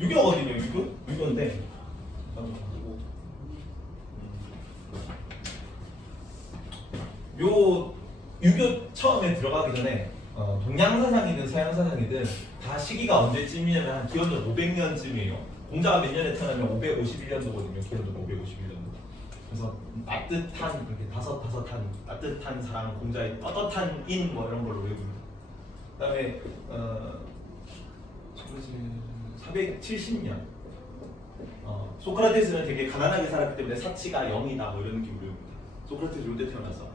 유교거든요. 유교인데 요 유교 처음에 들어가기 전에 동양 사상이든 서양 사상이든 다 시기가 언제쯤이냐면 한 기원전 500년쯤이에요. 공자가 몇 년에 태어나면 551년도거든요. 기원전 551년도. 그래서 따뜻한 이렇게 다섯한 따뜻한 사랑, 공자의 떳떳한 인 뭐 이런 걸로 외웁니다. 그다음에 470년 소크라테스는 되게 가난하게 살았기 때문에 사치가 0이다 뭐 이런 느낌으로 외웁니다. 소크라테스 요때 태어나서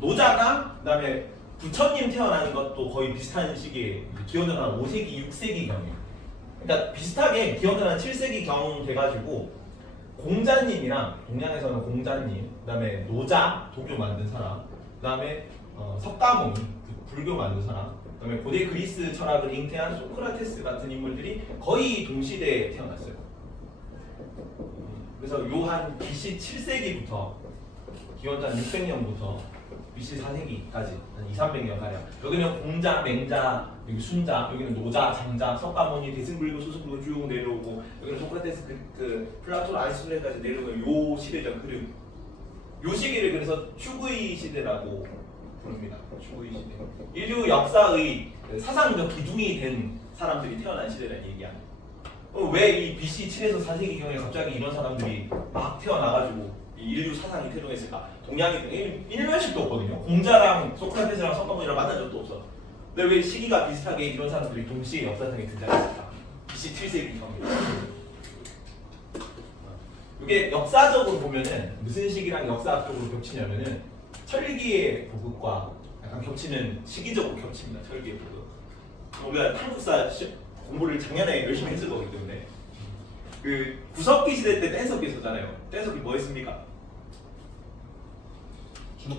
노자나 그다음에 부처님 태어나는 것도 거의 비슷한 시기에 기원전 한 5세기, 6세기경이에요. 그러니까 비슷하게 기원전 한 7세기경 돼가지고 공자님이랑 동양에서는 공자님, 그다음에 노자 도교 만든 사람, 그다음에 석가모니 불교 만든 사람, 그다음에 고대 그리스 철학을 잉태한 소크라테스 같은 인물들이 거의 동시대에 태어났어요. 그래서 요 한 BC 7세기부터 기원전 600년부터 BC 4세기까지 한 200~300년 가량 여기는 공자, 맹자, 여기 순자, 여기는 노자, 장자, 석가모니, 대승불교, 소승불교 쭉 내려오고 여기는 소크라테스, 플라톤, 아리스토텔까지 내려오는 요 시대적 흐름. 요 시기를 그래서 추구의 시대라고 부릅니다. 추구의 시대. 인류 역사의 사상적 기둥이 된 사람들이 태어난 시대라는 얘기야. 왜 이 BC 7에서 4세기경에 갑자기 이런 사람들이 막 태어나가지고 인류 사상이 태동했을까? 동양이 1년씩도 없거든요. 공자랑 소크라테스랑 석가모니랑 만난 적도 없어. 근데 왜 시기가 비슷하게 이런 사람들이 동시에 역사상에 등장했을까? BC 7세기경에. 이게 역사적으로 보면은 무슨 시기랑 역사학적으로 겹치냐면은 철기의 보급과 약간 겹치는 시기적으로 겹칩니다. 철기의 보급. 우리가 한국사 공부를 작년에 열심히 했을 거기 때문에 그 구석기 시대 때 뗀석기 썼잖아요. 뗀석기 뭐 했습니까?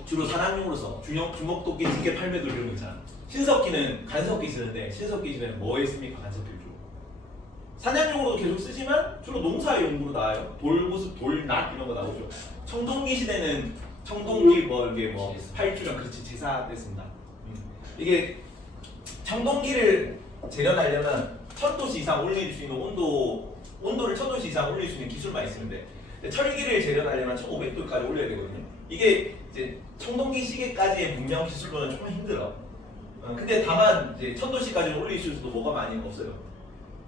주로 산악용으로 써. 주먹도끼, 지게, 팔매돌 이런 거 있잖아. 신석기는 간석기 쓰는데 신석기 시대는 뭐 했습니까? 간석기를 주로. 사냥용으로도 계속 쓰지만 주로 농사용으로 나와요. 돌구습, 돌낫 이런 거 나오죠. 청동기 시대는 청동기 뭐 이게 뭐 팔주령 그렇지 제사 됐습니다. 이게 청동기를 재련하려면 1000도씨 이상 올릴 수 있는 온도를 1000도씨 이상 올릴 수 있는 기술만 있으면 돼. 철기를 재련하려면 1500도까지 올려야 되거든요. 이게 이제 청동기 시계까지의 문명 기술로는 좀 힘들어. 근데 다만 이제 1000도씨까지 올릴 수도 뭐가 많이 없어요.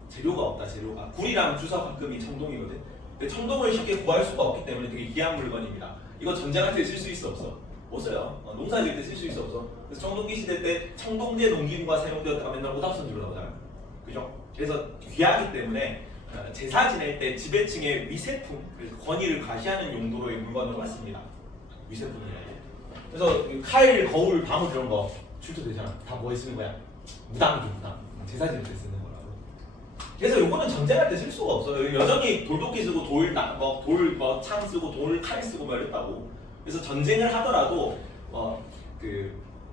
재료가 없다. 재료가 굴이랑 주석합금이 청동이거든. 근데 청동을 쉽게 구할 수가 없기 때문에 되게 귀한 물건입니다. 이거 전쟁할 때 쓸 수 있어 없어? 못 써요. 농사 지을 때 쓸 수 있어 없어? 그래서 청동기 시대 때 청동제 농기구가 사용되었다가 맨날 오답선지로 나오잖아요. 그죠? 그래서 귀하기 때문에 제사 지낼 때 지배층의 위세품, 권위를 과시하는 용도로의 물건으로 왔습니다. 위세품이라고. 그래서 칼, 거울, 방울 이런 거 출토되잖아. 다 뭐에 쓰는 거야? 무당이죠, 무당. 제사 지낼 때 쓰는 거라고. 그래서 요거는 전쟁할 때 쓸 수가 없어요. 여전히 돌도끼 쓰고 창 쓰고 칼 쓰고 막 이랬다고. 그래서 전쟁을 하더라도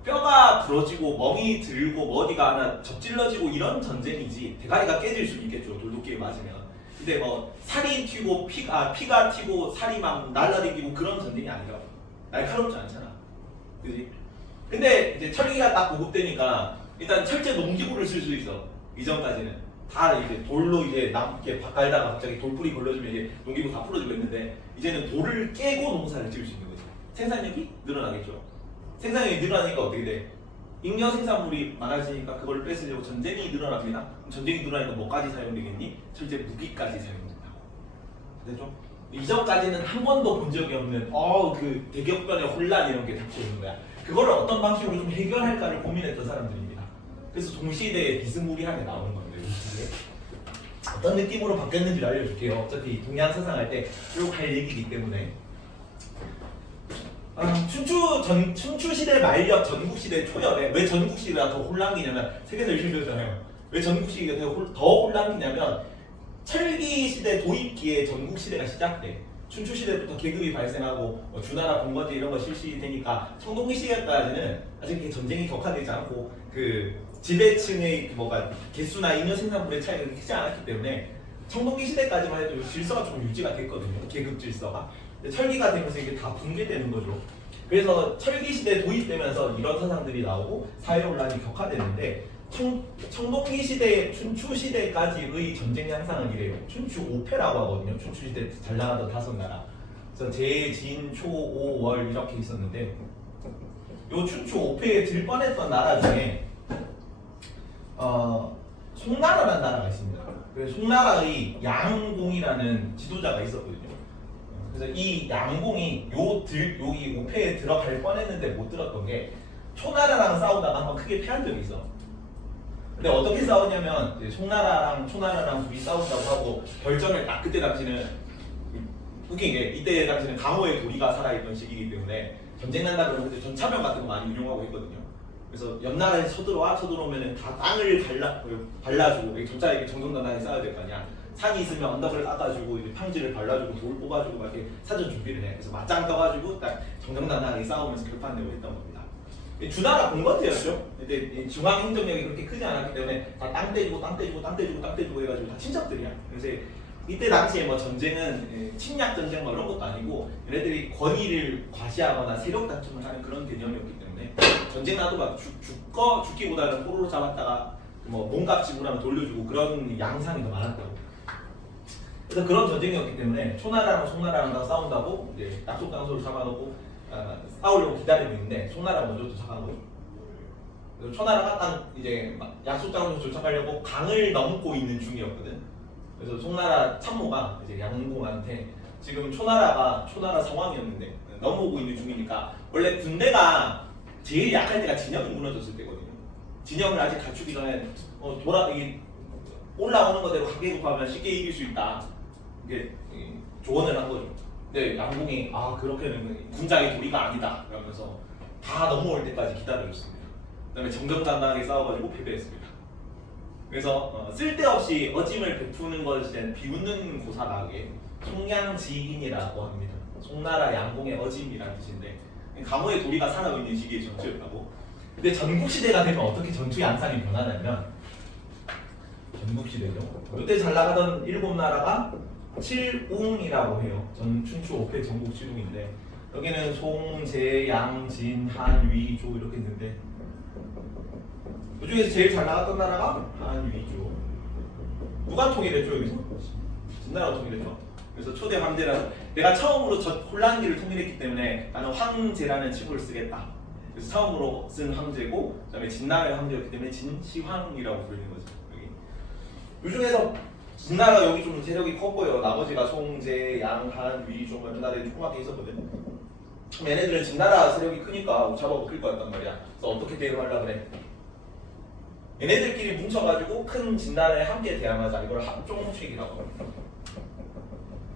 뼈가 부러지고 멍이 들고 어디가 하나 접질러지고 이런 전쟁이지 대가리가 깨질 수는 있겠죠. 돌도끼에 맞으면. 근데 뭐 살이 튀고 피가 튀고 살이 막 날라다니고 그런 전쟁이 아니라 날카롭지 않잖아. 그지? 근데 이제 철기가 딱 보급되니까 일단 철제 농기구를 쓸 수 있어. 이전까지는 다 이제 돌로 이제 이렇게 깔다가 갑자기 돌풀이 걸려주면 이제 농기구 다 풀어지고 있는데 이제는 돌을 깨고 농사를 지을 수 있는 거지. 생산력이 늘어나겠죠. 생산력이 늘어나니까 어떻게 돼? 잉여 생산물이 많아지니까 그걸 뺏으려고 전쟁이 늘어납니다. 그럼 전쟁이 늘어나니까 뭐까지 사용되겠니? 철제 무기까지 사용된다. 됐죠? 이전까지는 한 번도 본 적이 없는 그 대격변의 혼란 이런 게 닥쳐 있는 거야. 그거를 어떤 방식으로 좀 해결할까를 고민했던 사람들입니다. 그래서 동시대에 비스무리하게 나오는 건데 어떤 느낌으로 바뀌었는지를 알려줄게요. 어차피 동양 사상 할 때 쭉 할 얘기이기 때문에. 춘추 시대 말년, 전국 시대 초년에 왜 전국 시대가 더 혼란기냐면 세계에서 열심히 배웠잖아요. 왜 전국 시대가 더 혼란기냐면 철기 시대 도입기에 전국 시대가 시작돼. 춘추 시대부터 계급이 발생하고 주나라 공건제 이런 거 실시되니까 청동기 시대까지는 아직 전쟁이 격화되지 않고 지배층의 개수나 잉여 생산물의 차이가 크지 않았기 때문에 청동기 시대까지만 해도 질서가 좀 유지가 됐거든요. 계급 질서가. 철기가 되면서 이게 다 붕괴되는 거죠. 그래서 철기 시대 도입되면서 이런 사상들이 나오고 사회 혼란이 격화되는데 청동기 시대, 춘추 시대까지의 전쟁 양상은 이래요. 춘추 5패라고 하거든요. 춘추 시대 잘 나가던 5나라. 그래서 제, 진, 초, 오, 월 이렇게 있었는데 요 춘추 5패에 들 뻔했던 나라 중에 송나라라는 나라가 있습니다. 그래서 송나라의 양공이라는 지도자가 있었거든요. 그래서 이 양공이 여기 5패에 들어갈 뻔했는데 못 들었던 게 초나라랑 싸우다가 한번 크게 패한 적이 있어. 근데 어떻게 싸웠냐면 송나라랑 초나라랑 둘이 싸운다고 하고 결전을 딱 그때 당시는 웃긴 게 이때 당시는 강호의 도리가 살아있던 시기이기 때문에 전쟁 난다 그러면 그때 전차병 같은 거 많이 운용하고 있거든요. 그래서 옆나라에 쳐들어오면은 다 땅을 발라주고 전차 이렇게 정정당당히 쌓아야 될 거 아니야. 산이 있으면 언덕을 깎아주고 이제 평지를 발라주고 돌 뽑아주고 막 이렇게 사전 준비를 해. 그래서 맞짱 떠가지고 딱 정정당당하게 싸우면서 결판내고 했던 겁니다. 주나라 공건제였죠. 근데 중앙 행정력이 그렇게 크지 않았기 때문에 다 땅 떼주고 땅 떼주고 땅 떼주고 땅 떼주고 해가지고 다 친척들이야. 그래서 이때 당시에 뭐 전쟁은 침략 전쟁 뭐 이런 것도 아니고 얘네들이 권위를 과시하거나 세력 다툼을 하는 그런 개념이었기 때문에 전쟁 나도 막 죽기보다는 포로로 잡았다가 뭐 몸값 지불하면 돌려주고 그런 양상이 더 많았다고. 그래서 그런 전쟁이었기 때문에 초나라랑 송나라랑 다 싸운다고 이제 약속 장소를 잡아놓고 싸우려고 기다리고 있는데 송나라가 먼저 도착한 거죠. 그래서 초나라가 딱 이제 약속 장소에 도착하려고 강을 넘고 있는 중이었거든. 그래서 송나라 참모가 이제 양공한테 지금 초나라 상황이었는데 넘어오고 있는 중이니까 원래 군대가 제일 약할 때가 진영이 무너졌을 때거든요. 진영을 아직 갖추기 전에 올라오는 거대로 가계급하면 쉽게 이길 수 있다. 이게 조언을 한 거죠. 근데 양공이 그렇게는 군장의 도리가 아니다. 그러면서 다 넘어올 때까지 기다려줬습니다. 그다음에 정정당당하게 싸워가지고 패배했습니다. 그래서 쓸데없이 어짐을 베푸는 것에 비웃는 고사나게 송양지인이라고 합니다. 송나라 양공의 어짐이라는 뜻인데 강호의 도리가 살아있는 시기의 전투였다고. 근데 전국시대가 되면 어떻게 전투 양상이 변하냐면 전국시대죠. 이때 잘 나가던 7나라가 칠웅이라고 해요. 춘추 5패 전국 칠웅인데 여기는 송, 제, 양, 진, 한, 위, 조 이렇게 있는데 그 중에서 제일 잘 나갔던 나라가 한, 위, 조. 누가 통일했죠 여기서? 진나라가 통일했죠. 그래서 초대 황제라서 내가 처음으로 혼란기를 통일했기 때문에 나는 황제라는 칭호를 쓰겠다. 그래서 처음으로 쓴 황제고 그다음에 진나라의 황제였기 때문에 진시황이라고 부르는 거죠. 여기. 이 중에서 진나라가 여기 좀 세력이 컸고요. 나머지가 송, 제, 양, 한, 위, 조 이런 나라에 조그맣게 있었거든. 그럼 얘네들은 진나라 세력이 크니까 잡아먹힐 것 같단 말이야. 그래서 어떻게 대응하려고 그래? 얘네들끼리 뭉쳐가지고 큰 진나라에 함께 대항하자. 이걸 합종식이라고 합니다.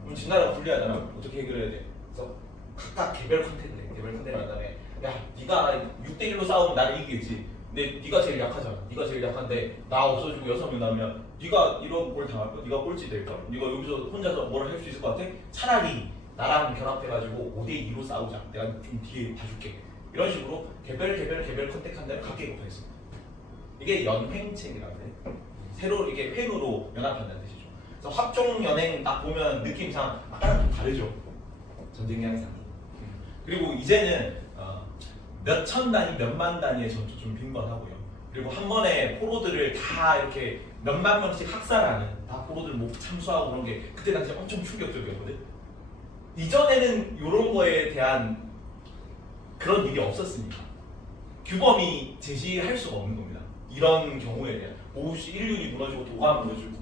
그럼 진나라가 불리하잖아. 어떻게 해결해야 돼? 그래서 각각 개별 컨텐츠 한 다음에 야, 네가 6대1로 싸우면 나를 이기겠지. 근데 네가 제일 약하잖아. 네가 제일 약한데 나 없어지고 6명 나오면 네가 이런 꼴 당할 거야. 네가 꼴찌 될까? 네가 여기서 혼자서 뭘 할 수 있을 것 같아? 차라리 나랑 결합해가지고 5대2로 싸우자. 내가 좀 뒤에 봐줄게. 이런 식으로 개별 컨택한 다음에 각계 급파했습니다. 이게 연횡책이라고 해. 새로 이게 횡으로 연합한다는 뜻이죠. 그래서 합종 연행 딱 보면 느낌상 아까랑 좀 다르죠. 전쟁 양상이. 그리고 이제는 몇천 단위, 몇만 단위의 전투 좀 빈번하고요. 그리고 한 번에 포로들을 다 이렇게 몇만 명씩 학살하는 다 포로들 목 참수하고 그런 게 그때 당시에 엄청 충격적이었거든. 이전에는 이런 거에 대한 그런 일이 없었으니까 규범이 제시할 수가 없는 겁니다. 이런 경우에 대한 인륜이 무너지고 도가 무너지고.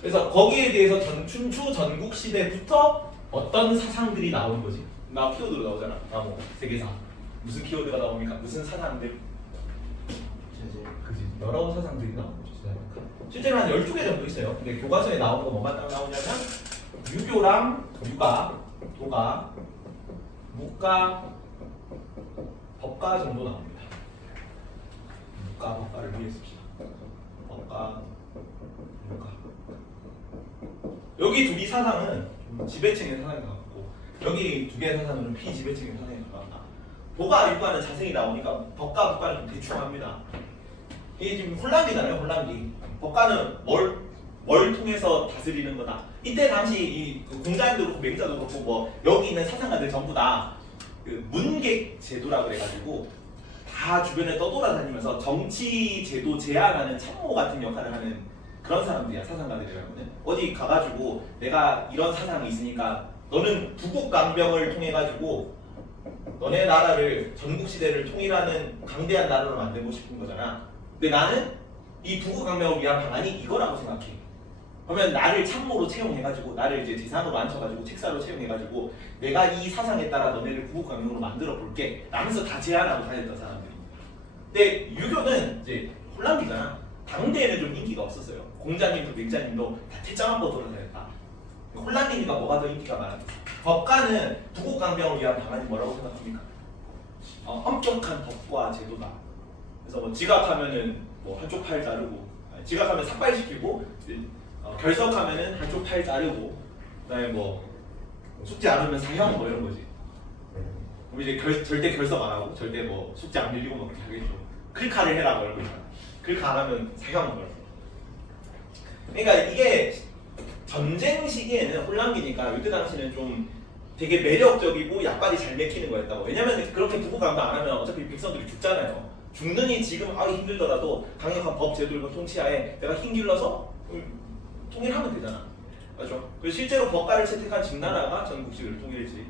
그래서 거기에 대해서 춘추 전국 시대부터 어떤 사상들이 나오는 거지. 나 키워드로 나오잖아. 뭐 세계사. 무슨 키워드가 나옵니까? 무슨 사상들? 그지. 여러 사상들이 나오는 거죠. 실제로 한 12개 정도 있어요. 근데 교과서에 나오는 거 뭐만 나오냐면 유교랑 유가, 도가, 무가, 법가 정도 나옵니다. 무가, 법가를 위해 씁시다. 법가, 무가. 여기 둘이 사상은 좀 지배층의 사상이 같고 여기 두 개의 사상은 좀 피지배층의 사상이 같다. 도가, 유가는 자세히 나오니까 법가, 무가는 좀 대충 합니다. 이게 지금 혼란기잖아요, 혼란기. 법가는 뭘 통해서 다스리는 거다. 이때 당시 이 공자님도 그렇고 맹자도 그렇고 뭐 여기 있는 사상가들 전부 다 그 문객 제도라 그래가지고 다 주변에 떠돌아다니면서 정치 제도 제안하는 참모 같은 역할을 하는 그런 사람들이야. 사상가들이라고는. 어디 가가지고 내가 이런 사상이 있으니까 너는 부국강병을 통해 가지고 너네 나라를 전국 시대를 통일하는 강대한 나라로 만들고 싶은 거잖아. 근데 나는 이 부국강병을 위한 방안이 이거라고 생각해. 그러면 나를 참모로 채용해가지고 나를 이제 재상으로 앉혀가지고 책사로 채용해가지고 내가 이 사상에 따라 너네를 부국강병으로 만들어 볼게 라면서 다 제안하고 다녔던 사람들이. 근데 유교는 이제 혼란기잖아. 당대에는 좀 인기가 없었어요. 공자님도 백자님도 다 퇴장 한번 돌아다녔다. 혼란기니까 뭐가 더 인기가 많았어? 법가는 부국강병을 위한 방안이 뭐라고 생각합니까? 엄격한 법과 제도다. 그래서 뭐 지각하면은 뭐 한쪽 팔 자르고, 지각하면 삭발시키고, 결석하면은 한쪽 팔 자르고, 그다음에 뭐 숙제 안 하면 사형 뭐 이런 거지. 그럼 이제 절대 결석 안 하고, 절대 뭐 숙제 안 밀리고 뭐 그렇게 하겠죠. 클카를 해라 뭐 이런 거 있잖아. 클카 안 하면 사형 뭐 이런 거. 그러니까 이게 전쟁 시기에는 혼란기니까 이때 당시는 좀 되게 매력적이고 약발이 잘 맥히는 거였다고. 왜냐면 그렇게 부국강병 안 하면 어차피 백성들이 죽잖아요. 죽느니 지금 하기 힘들더라도 강력한 법 제도를 통치하에 내가 힘길러서 통일하면 되잖아. 맞죠? 그래서 실제로 법가를 채택한 진나라가 전국시를 통일했지.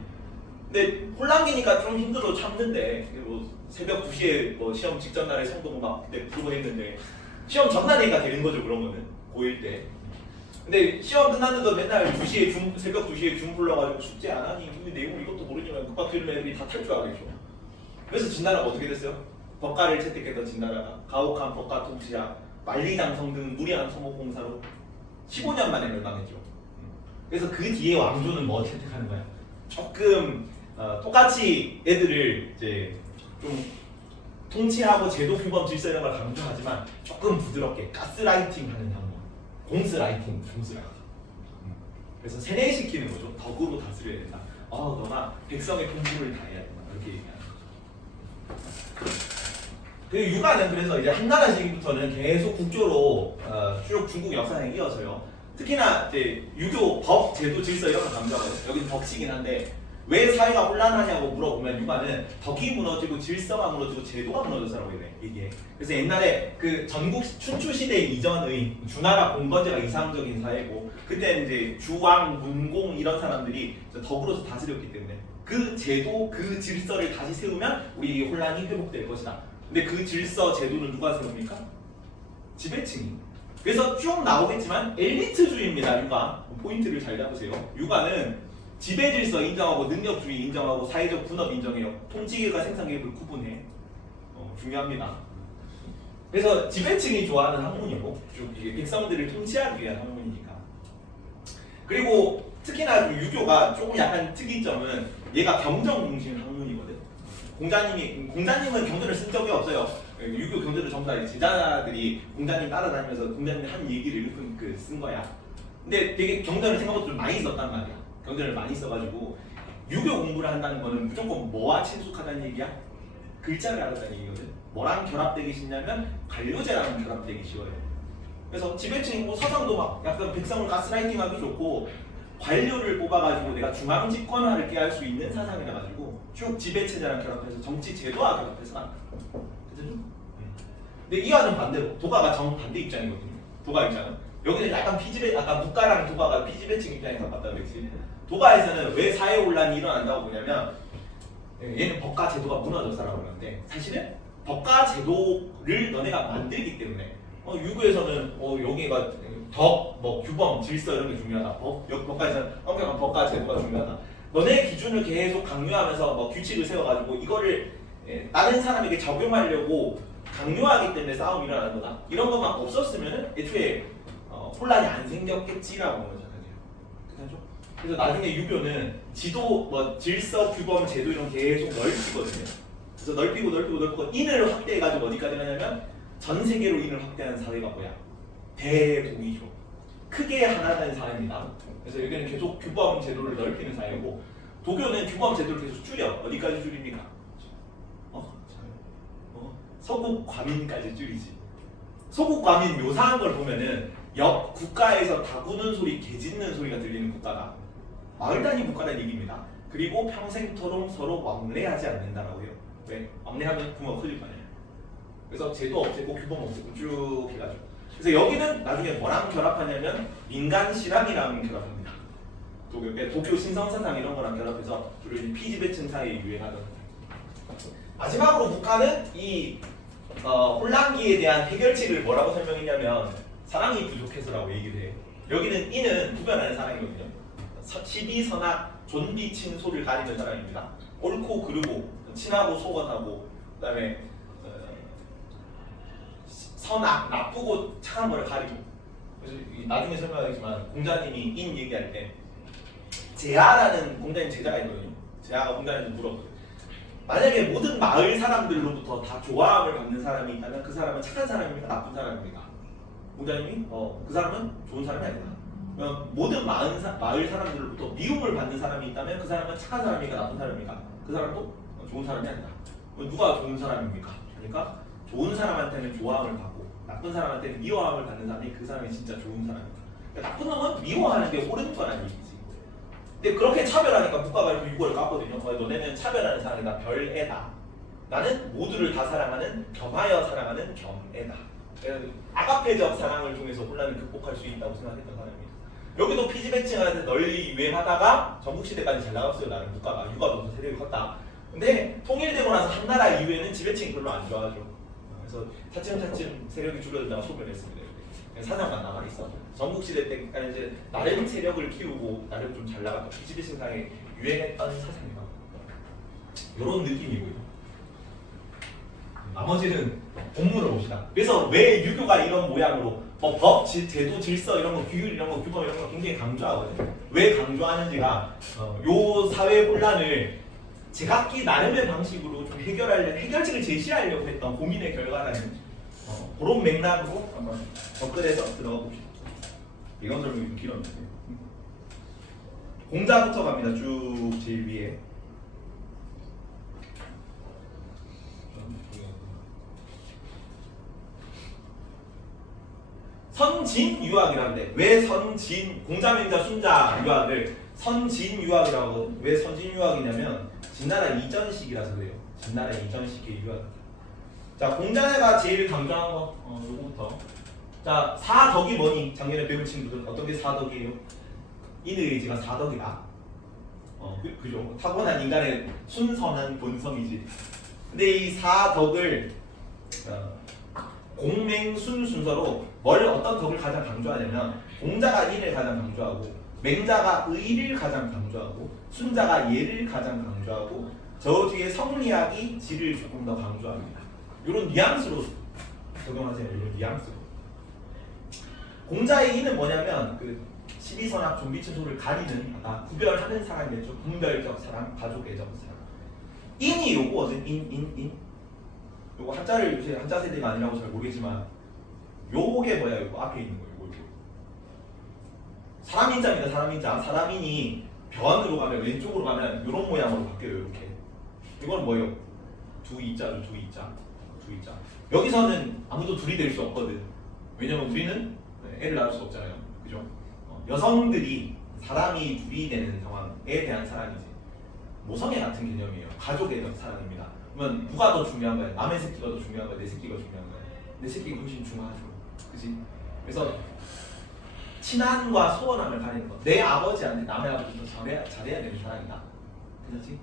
근데 혼란기니까 좀 힘들어 참는데 뭐 새벽 2시에 뭐 시험 직전 날에 성동 막 부르고 했는데 시험 전날이니까 되는 거죠. 그런 거는 고1 때. 근데 시험 끝났는데도 맨날 2시에 새벽 2시에 줌 불러가지고 숙제 안 하니 내용 이것도 모르지만 급박 들으면 애들이 다 탈 줄 알겠죠. 그래서 진나라가 어떻게 됐어요? 법가를 채택했던 진나라가 가혹한 법가 통치야 만리장성 등 무리한 소목공사로 15년 만에 멸망했죠. 그래서 그 뒤에 왕조는 뭐 채택하는 거야? 조금 똑같이 애들을 이제 좀 통치하고 제도 규범 질서 이런 걸 강조하지만 조금 부드럽게 가스라이팅하는 학문, 공스라이팅. 그래서 세뇌시키는 거죠. 덕으로 다스려야 된다. 너가 백성의 공부를 다 해야 된다. 이렇게 얘기하는 거죠. 그 육아는 그래서 이제 한나라 시기부터는 계속 국조로 쭉 중국 역사에 이어서요. 특히나 이제 유교 법, 제도, 질서 이런 걸 강조하거든요. 여기는 덕치긴 한데 왜 사회가 혼란하냐고 물어보면 육아는 덕이 무너지고 질서가 무너지고 제도가 무너졌다고 얘기해. 그래서 옛날에 그 전국 춘추 시대 이전의 주나라 공건제가 이상적인 사회고 그때 이제 주왕, 문공 이런 사람들이 덕으로서 다스렸기 때문에 그 제도, 그 질서를 다시 세우면 우리 혼란이 회복될 것이다. 근데 그 질서, 제도는 누가 세웁니까? 지배층이. 그래서 쭉 나오겠지만 엘리트주의입니다. 육아. 포인트를 잘 잡으세요. 육아는 지배 질서 인정하고 능력주의 인정하고 사회적 분업 인정해요. 통치계획과 생산계획을 구분해. 중요합니다. 그래서 지배층이 좋아하는 학문이고 쭉 이게 백성들을 통치하기 위한 학문이니까. 그리고 특히나 유교가 조금 약간 특이점은 얘가 경전 중심 학문이거든. 공자님은 경전을 쓴 적이 없어요. 유교 경전을 전부 다 제자들이 공자님 따라다니면서 공자님이 한 얘기를 이렇게 쓴 거야. 근데 되게 경전을 생각보다 좀 많이 썼단 말이야. 경전을 많이 써가지고 유교 공부를 한다는 거는 무조건 뭐와 친숙하다는 얘기야? 글자를 알았다는 얘기거든. 뭐랑 결합되기 쉽냐면 관료제랑 결합되기 쉬워요. 그래서 지배층이고 서상도 막 약간 백성을 가스라이팅하기 좋고 관료를 뽑아가지고 내가 중앙 집권화를 깨할 수 있는 사상이라 가지고 쭉 지배체제랑 결합해서 정치 제도와 결합해서 간다. 그죠? 근데 이와는 반대로 도가가 정반대 입장이거든요. 도가 입장은 여기는 약간 아까 묵가랑 도가가 피지배층 입장에 가깝다 그랬지. 도가에서는 왜 사회 혼란이 일어난다고 보냐면 얘는 법가 제도가 무너졌다라고 그러는데 사실은 법가 제도를 너네가 만들기 때문에 유교에서는 여기가 덕, 뭐 규범, 질서 이런 게 중요하다. 법가에서는 엄격한 법가 제도가 중요하다. 너네 기준을 계속 강요하면서 뭐 규칙을 세워가지고 이거를 다른 사람에게 적용하려고 강요하기 때문에 싸움이 일어나는 거다. 이런 것만 없었으면 애초에 혼란이 안 생겼겠지라고 보는 거잖아요. 그렇죠? 그래서 나중에 유교는 지도, 뭐 질서, 규범, 제도 이런 게 계속 넓히거든요. 그래서 넓히고 인을 확대해가지고 어디까지 가냐면 전 세계로 인을 확대하는 사회가 뭐야? 대동이죠. 크게 하나 된 사회입니다. 그래서 여기는 계속 규범 제도를 넓히는 사회고 도교는 규범 제도를 계속 줄여. 어디까지 줄입니까? 서국 과민까지 줄이지. 서국 과민 묘사한 걸 보면은 옆 국가에서 다 구는 소리, 개 짖는 소리가 들리는 국가가 마을 단위 국가라는 얘기입니다. 그리고 평생토록 서로 왕래하지 않는다라고 해요. 왜? 왕래하면 규모가 커질 거 아니에요. 그래서 제도 없애고 규범 없애고 쭉 해가지고. 그래서 여기는 나중에 뭐랑 결합하냐면 민간 실학이랑 결합합니다. 도쿄 신성사상 이런 거랑 결합해서 주로 피지배층 사이에 유행하던. 마지막으로 북한은 이 혼란기에 대한 해결책을 뭐라고 설명했냐면 사랑이 부족해서라고 얘기를 해요. 여기는 이는 구별하는 사랑이거든요. 12선악 존비 친소를 가리는 사랑입니다. 옳고 그르고 친하고 속언하고 그다음에 선악 나쁘고 착한 거를 가리고. 그래서 나중에 설명하겠지만 공자님이 인 얘기할 때 제아라는 공자님 제자가 있거든요. 제아가 공자님한테 물었거든요. 만약에 모든 마을 사람들로부터 다 좋아함을 받는 사람이 있다면 그 사람은 착한 사람입니까? 나쁜 사람입니까? 공자님이 그 사람은 좋은 사람이 아니다. 모든 마을 사람들로부터 미움을 받는 사람이 있다면 그 사람은 착한 사람입니까? 나쁜 사람입니까? 그 사람도 좋은 사람이 아니다. 누가 좋은 사람입니까? 그러니까 좋은 사람한테는 좋아함을 받고 나쁜 사람한테는 미워함을 받는 사람이 그 사람이 진짜 좋은 사람이다. 그러니까 나쁜 놈은 미워하는 게 옳은 거라는 얘기지. 근데 그렇게 차별하니까 국가가 이렇게 유골을 깠거든요. 너네는 차별하는 사람이다. 별애다. 나는 모두를 다 사랑하는 겸하여 사랑하는 겸애다. 아가페적 사랑을 통해서 혼란을 극복할 수 있다고 생각했던 사람입니다. 여기도 피지배층한테 널리 유행하다가 전국시대까지 잘 나갔어요. 나는 국가가 유가도 세력이 컸다. 근데 통일되고 나서 한나라 이후에는 지배층이 별로 안 좋아하죠. 그래서 차츰차츰 세력이 줄어들다가 소멸했습니다. 사상만 남아있어. 전국시대 때까지 이제 나름 세력을 키우고 나름 좀 잘 나갔던 피지배층 상에 유행했던 사상이다. 이런 느낌이고요. 나머지는 본문을 봅시다. 그래서 왜 유교가 이런 모양으로 법, 제도, 질서 이런 거, 규율 이런 거, 규범 이런 거 굉장히 강조하거든요. 왜 강조하는지가 요 사회 혼란을 제각기 나름의 방식으로 좀 해결책을 제시하려고 했던 고민의 결과라는 그런 맥락으로 한번 접근해서 들어가 봅시다. 이건 설명이 좀 길었는데 공자부터 갑니다. 쭉 제일 위에 선진유학이라는데 왜 선진 공자명자 순자 유학을 선진유학이라고 하거든요. 왜 선진유학이냐면 진나라 이전 시기라서 그래요. 진나라 이전 시기의 유학. 자, 공자가 제일 강조한 거 요거부터. 자, 사덕이 뭐니? 작년에 배운 친구들 어떤 게 사덕이에요? 인의 의지가 사덕이다. 그죠? 타고난 인간의 순선한 본성이지. 근데 이 사덕을 공맹순 순서로 어떤 덕을 가장 강조하냐면 공자가 인을 가장 강조하고 맹자가 의를 가장 강조하고 순자가 예를 가장 강조하고 저 뒤에 성리학이 질을 조금 더 강조합니다. 이런 뉘앙스로 적용하세요. 이런 뉘앙스로. 공자의 인은 뭐냐면 그 12선악 존비친소를 가리는 구별하는 사람이겠죠. 분별적 사람, 가족애적 사람. 인이 요거거든. 인. 요거 한자를 요새 한자 세대가 아니라고 잘 모르겠지만 요게 뭐야? 요거 앞에 있는 거예요. 요거. 사람인자입니다. 사람인자. 사람인이 변으로 가면 왼쪽으로 가면 이런 모양으로 바뀌어요. 이렇게. 이건 뭐예요? 두 이자죠. 두 이자. 여기서는 아무도 둘이 될 수 없거든. 왜냐면 우리는 애를 낳을 수 없잖아요. 그죠? 여성들이 사람이 둘이 되는 상황에 대한 사랑이지. 모성애 같은 개념이에요. 가족의 사랑입니다. 그러면 누가 더 중요한 거야? 남의 새끼가 더 중요한 거야? 내 새끼가 중요한 거야? 내 새끼가 훨씬 중요하죠. 그지? 그래서 친한과 소원함을 가리는 거. 내 아버지한테 남의 아버지도 잘해야 되는 사랑이다. 그렇지?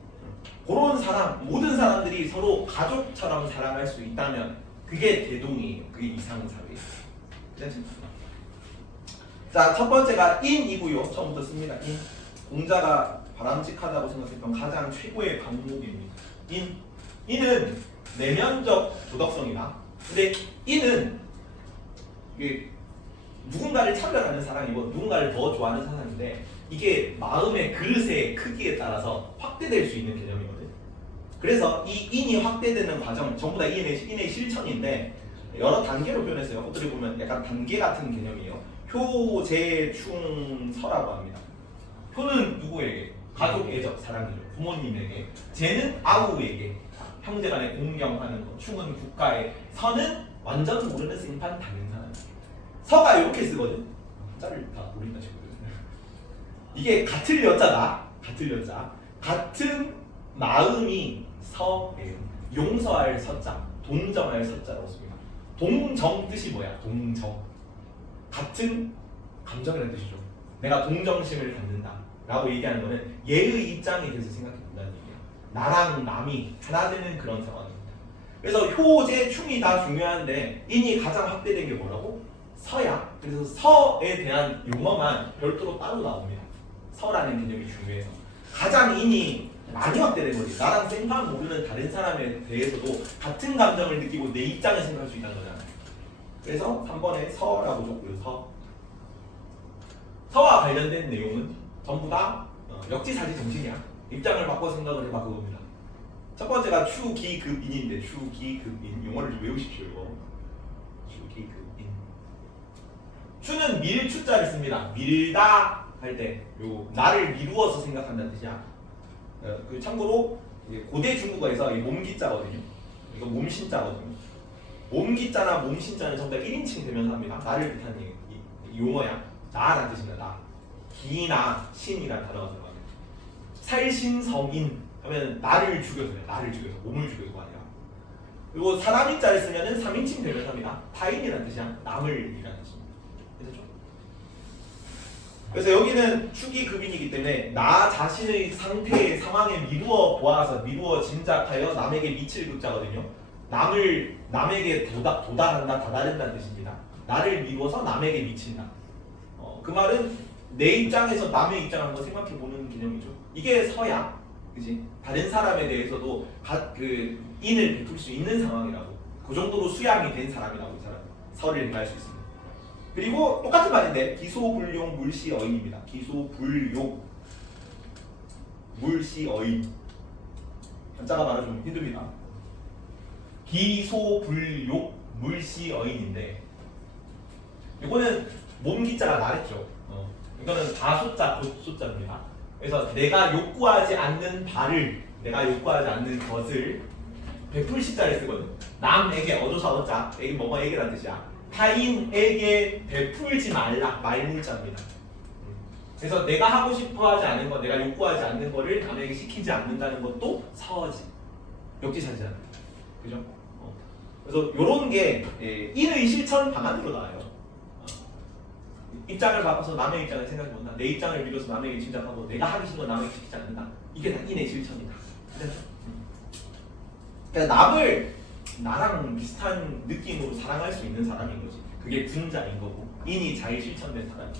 그런 사랑, 모든 사람들이 서로 가족처럼 사랑할 수 있다면 그게 대동이에요. 그게 이상사회예요. 그렇지? 자, 첫 번째가 인이고요. 처음부터 씁니다. 인. 공자가 바람직하다고 생각했던 가장 최고의 강목입니다. 인은 내면적 도덕성이다. 근데 인은 이게 누군가를 차별하는 사랑이고 누군가를 더 좋아하는 사랑인데 이게 마음의 그릇의 크기에 따라서 확대될 수 있는 개념이거든. 그래서 이 인이 확대되는 과정 전부 다 인의 실천인데 여러 단계로 표현했어요. 어떻게 보면 약간 단계 같은 개념이에요. 효, 재, 충, 서라고 합니다. 효는 누구에게? 가족애적 사랑이죠. 부모님에게. 재는 아우에게. 형제간에 공경하는 거. 충은 국가에. 서는 완전 모르는 생판 다른 사람. 서가 이렇게 쓰거든. 짤을 다 모른다 싶거든. 이게 같을 여자다. 같을 여자. 같은 마음이 서예요. 용서할 서자, 동정할 서자라고 씁니다. 동정 뜻이 뭐야? 동정. 같은 감정이라는 뜻이죠. 내가 동정심을 갖는다 라고 얘기하는 거는 얘의 입장에 대해서 생각해 본다는 얘기야. 나랑 남이 하나 되는 그런 상황입니다. 그래서 효제, 충이 다 중요한데 인이 가장 확대된 게 뭐라고? 서야. 그래서 서에 대한 용어만 별도로 따로 나옵니다. 서라는 개념이 중요해서 가장 인이 많이 확대된 거지. 나랑 생각 모르는 다른 사람에 대해서도 같은 감정을 느끼고 내 입장을 생각할 수 있다는 거잖아요. 그래서 3번에 서라고 적고요. 서와 관련된 내용은 전부 다 역지사지 정신이야. 입장을 바꿔 생각을 해봐 그겁니다. 첫 번째가 추기급인인데 추기급인 용어를 좀 외우십시오. 이거 추기급인. 추는 밀추자를 씁니다. 밀다 할 때 요 나를 미루어서 생각한다는 뜻이야. 그 참고로 고대 중국어에서 이 몸기자거든요. 이거 몸신자거든요. 몸기자나 몸신자는 전부 다 1인칭 대명사입니다. 나를 뜻하는 이 용어야. 나라는 뜻입니다. 나. 기나 신이라는 단어가 들어갑니다. 살신성인 하면 나를 죽여서요. 나를 죽여서 몸을 죽여서가 아니라. 그리고 사람인자를 쓰면은 3인칭 대명사입니다. 타인이라는 뜻이야. 남을이라는 뜻입니다. 그래서 여기는 추기급인이기 때문에 나 자신의 상태의 상황에 미루어 보아서 미루어 짐작하여 남에게 미칠 급자거든요. 남에게 도달한다, 다다른다는 뜻입니다. 나를 미루어서 남에게 미친다. 그 말은 내 입장에서 남의 입장을 한번 생각해보는 개념이죠. 이게 서야, 그지? 다른 사람에 대해서도 그 인을 베풀 수 있는 상황이라고. 그 정도로 수양이 된 사람이라고 이 사람 서를 행할 수 있습니다. 그리고 똑같은 말인데 기소불용 물시어인입니다. 기소불용 물시어인. 한자가 말은 좀 힘듭니다. 기소불용 물시어인인데 이거는 몸기자가 나랬죠. 이거는 다소자 곧소자입니다. 그래서 내가 요구하지 않는 바를 내가 요구하지 않는 것을 베풀 시자를 쓰거든. 남에게 어조사 어자 이게 뭐뭐에게란 뜻이야. 타인에게 베풀지 말라 말문자입니다. 그래서 내가 하고 싶어하지 않은 것, 내가 요구하지 않는 거를 남에게 시키지 않는다는 것도 서지. 역지사지잖아. 그죠? 그래서 이런 게 인의 실천 방안으로 나와요. 입장을 바꿔서 남의 입장을 생각해본다. 내 입장을 빌려서 남에게 짐작하고 내가 하기 싫은 건 남에게 시키지 않는다. 이게 다 인의 실천이다. 그러니까 남을 나랑 비슷한 느낌으로 사랑할 수 있는 사람인 거지. 그게 군자인 거고 인이 잘 실천된 사람이고.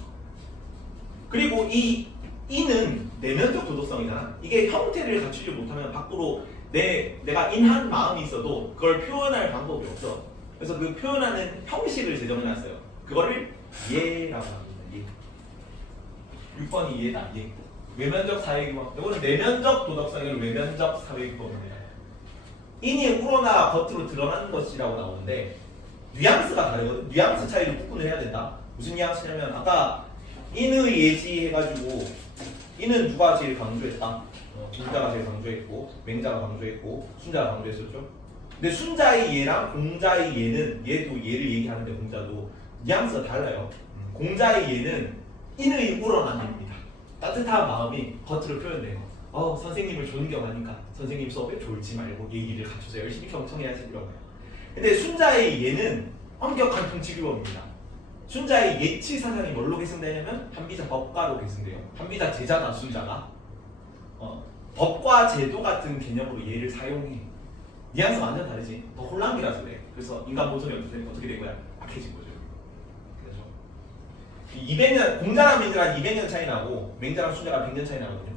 그리고 이 인은 내면적 도덕성이잖아. 이게 형태를 갖추지 못하면 밖으로 내가 인한 마음이 있어도 그걸 표현할 방법이 없어. 그래서 그 표현하는 형식을 제정해놨어요. 그거를 예라고 합니다. 예. 6번이 예다. 예. 외면적 사회규범. 이거는 내면적 도덕성의 외면적 사회규범입니다. 인이 우러나 겉으로 드러나는 것이라고 나오는데 뉘앙스가 다르거든. 뉘앙스 차이를 구분을 해야 된다. 무슨 뉘앙스냐면 아까 인의 예지 해가지고 인은 누가 제일 강조했다? 공자가 제일 강조했고 맹자가 강조했고 순자가 강조했었죠. 근데 순자의 예랑 공자의 예는 얘도 예를 얘기하는데 공자도 뉘앙스가 달라요. 공자의 예는 인의 우러남입니다. 따뜻한 마음이 겉으로 표현돼요. 선생님을 존경하니까 선생님 수업에 졸지 말고 예의를 갖춰서 열심히 경청해야지 이런 거예요. 근데 순자의 예는 엄격한 통치규범입니다. 순자의 예치 사상이 뭘로 계승되냐면 한비자 법가로 계승돼요. 한비자 제자다 순자가. 법과 제도 같은 개념으로 예를 사용해. 뉘앙스 완전 다르지. 더 혼란기라서 그래. 그래서 인간 본성이 어떻게 된 거야? 악해진 거죠. 그래서 200년 공자랑 맹자랑 200년 차이 나고 맹자랑 순자가 100년 차이 나거든요.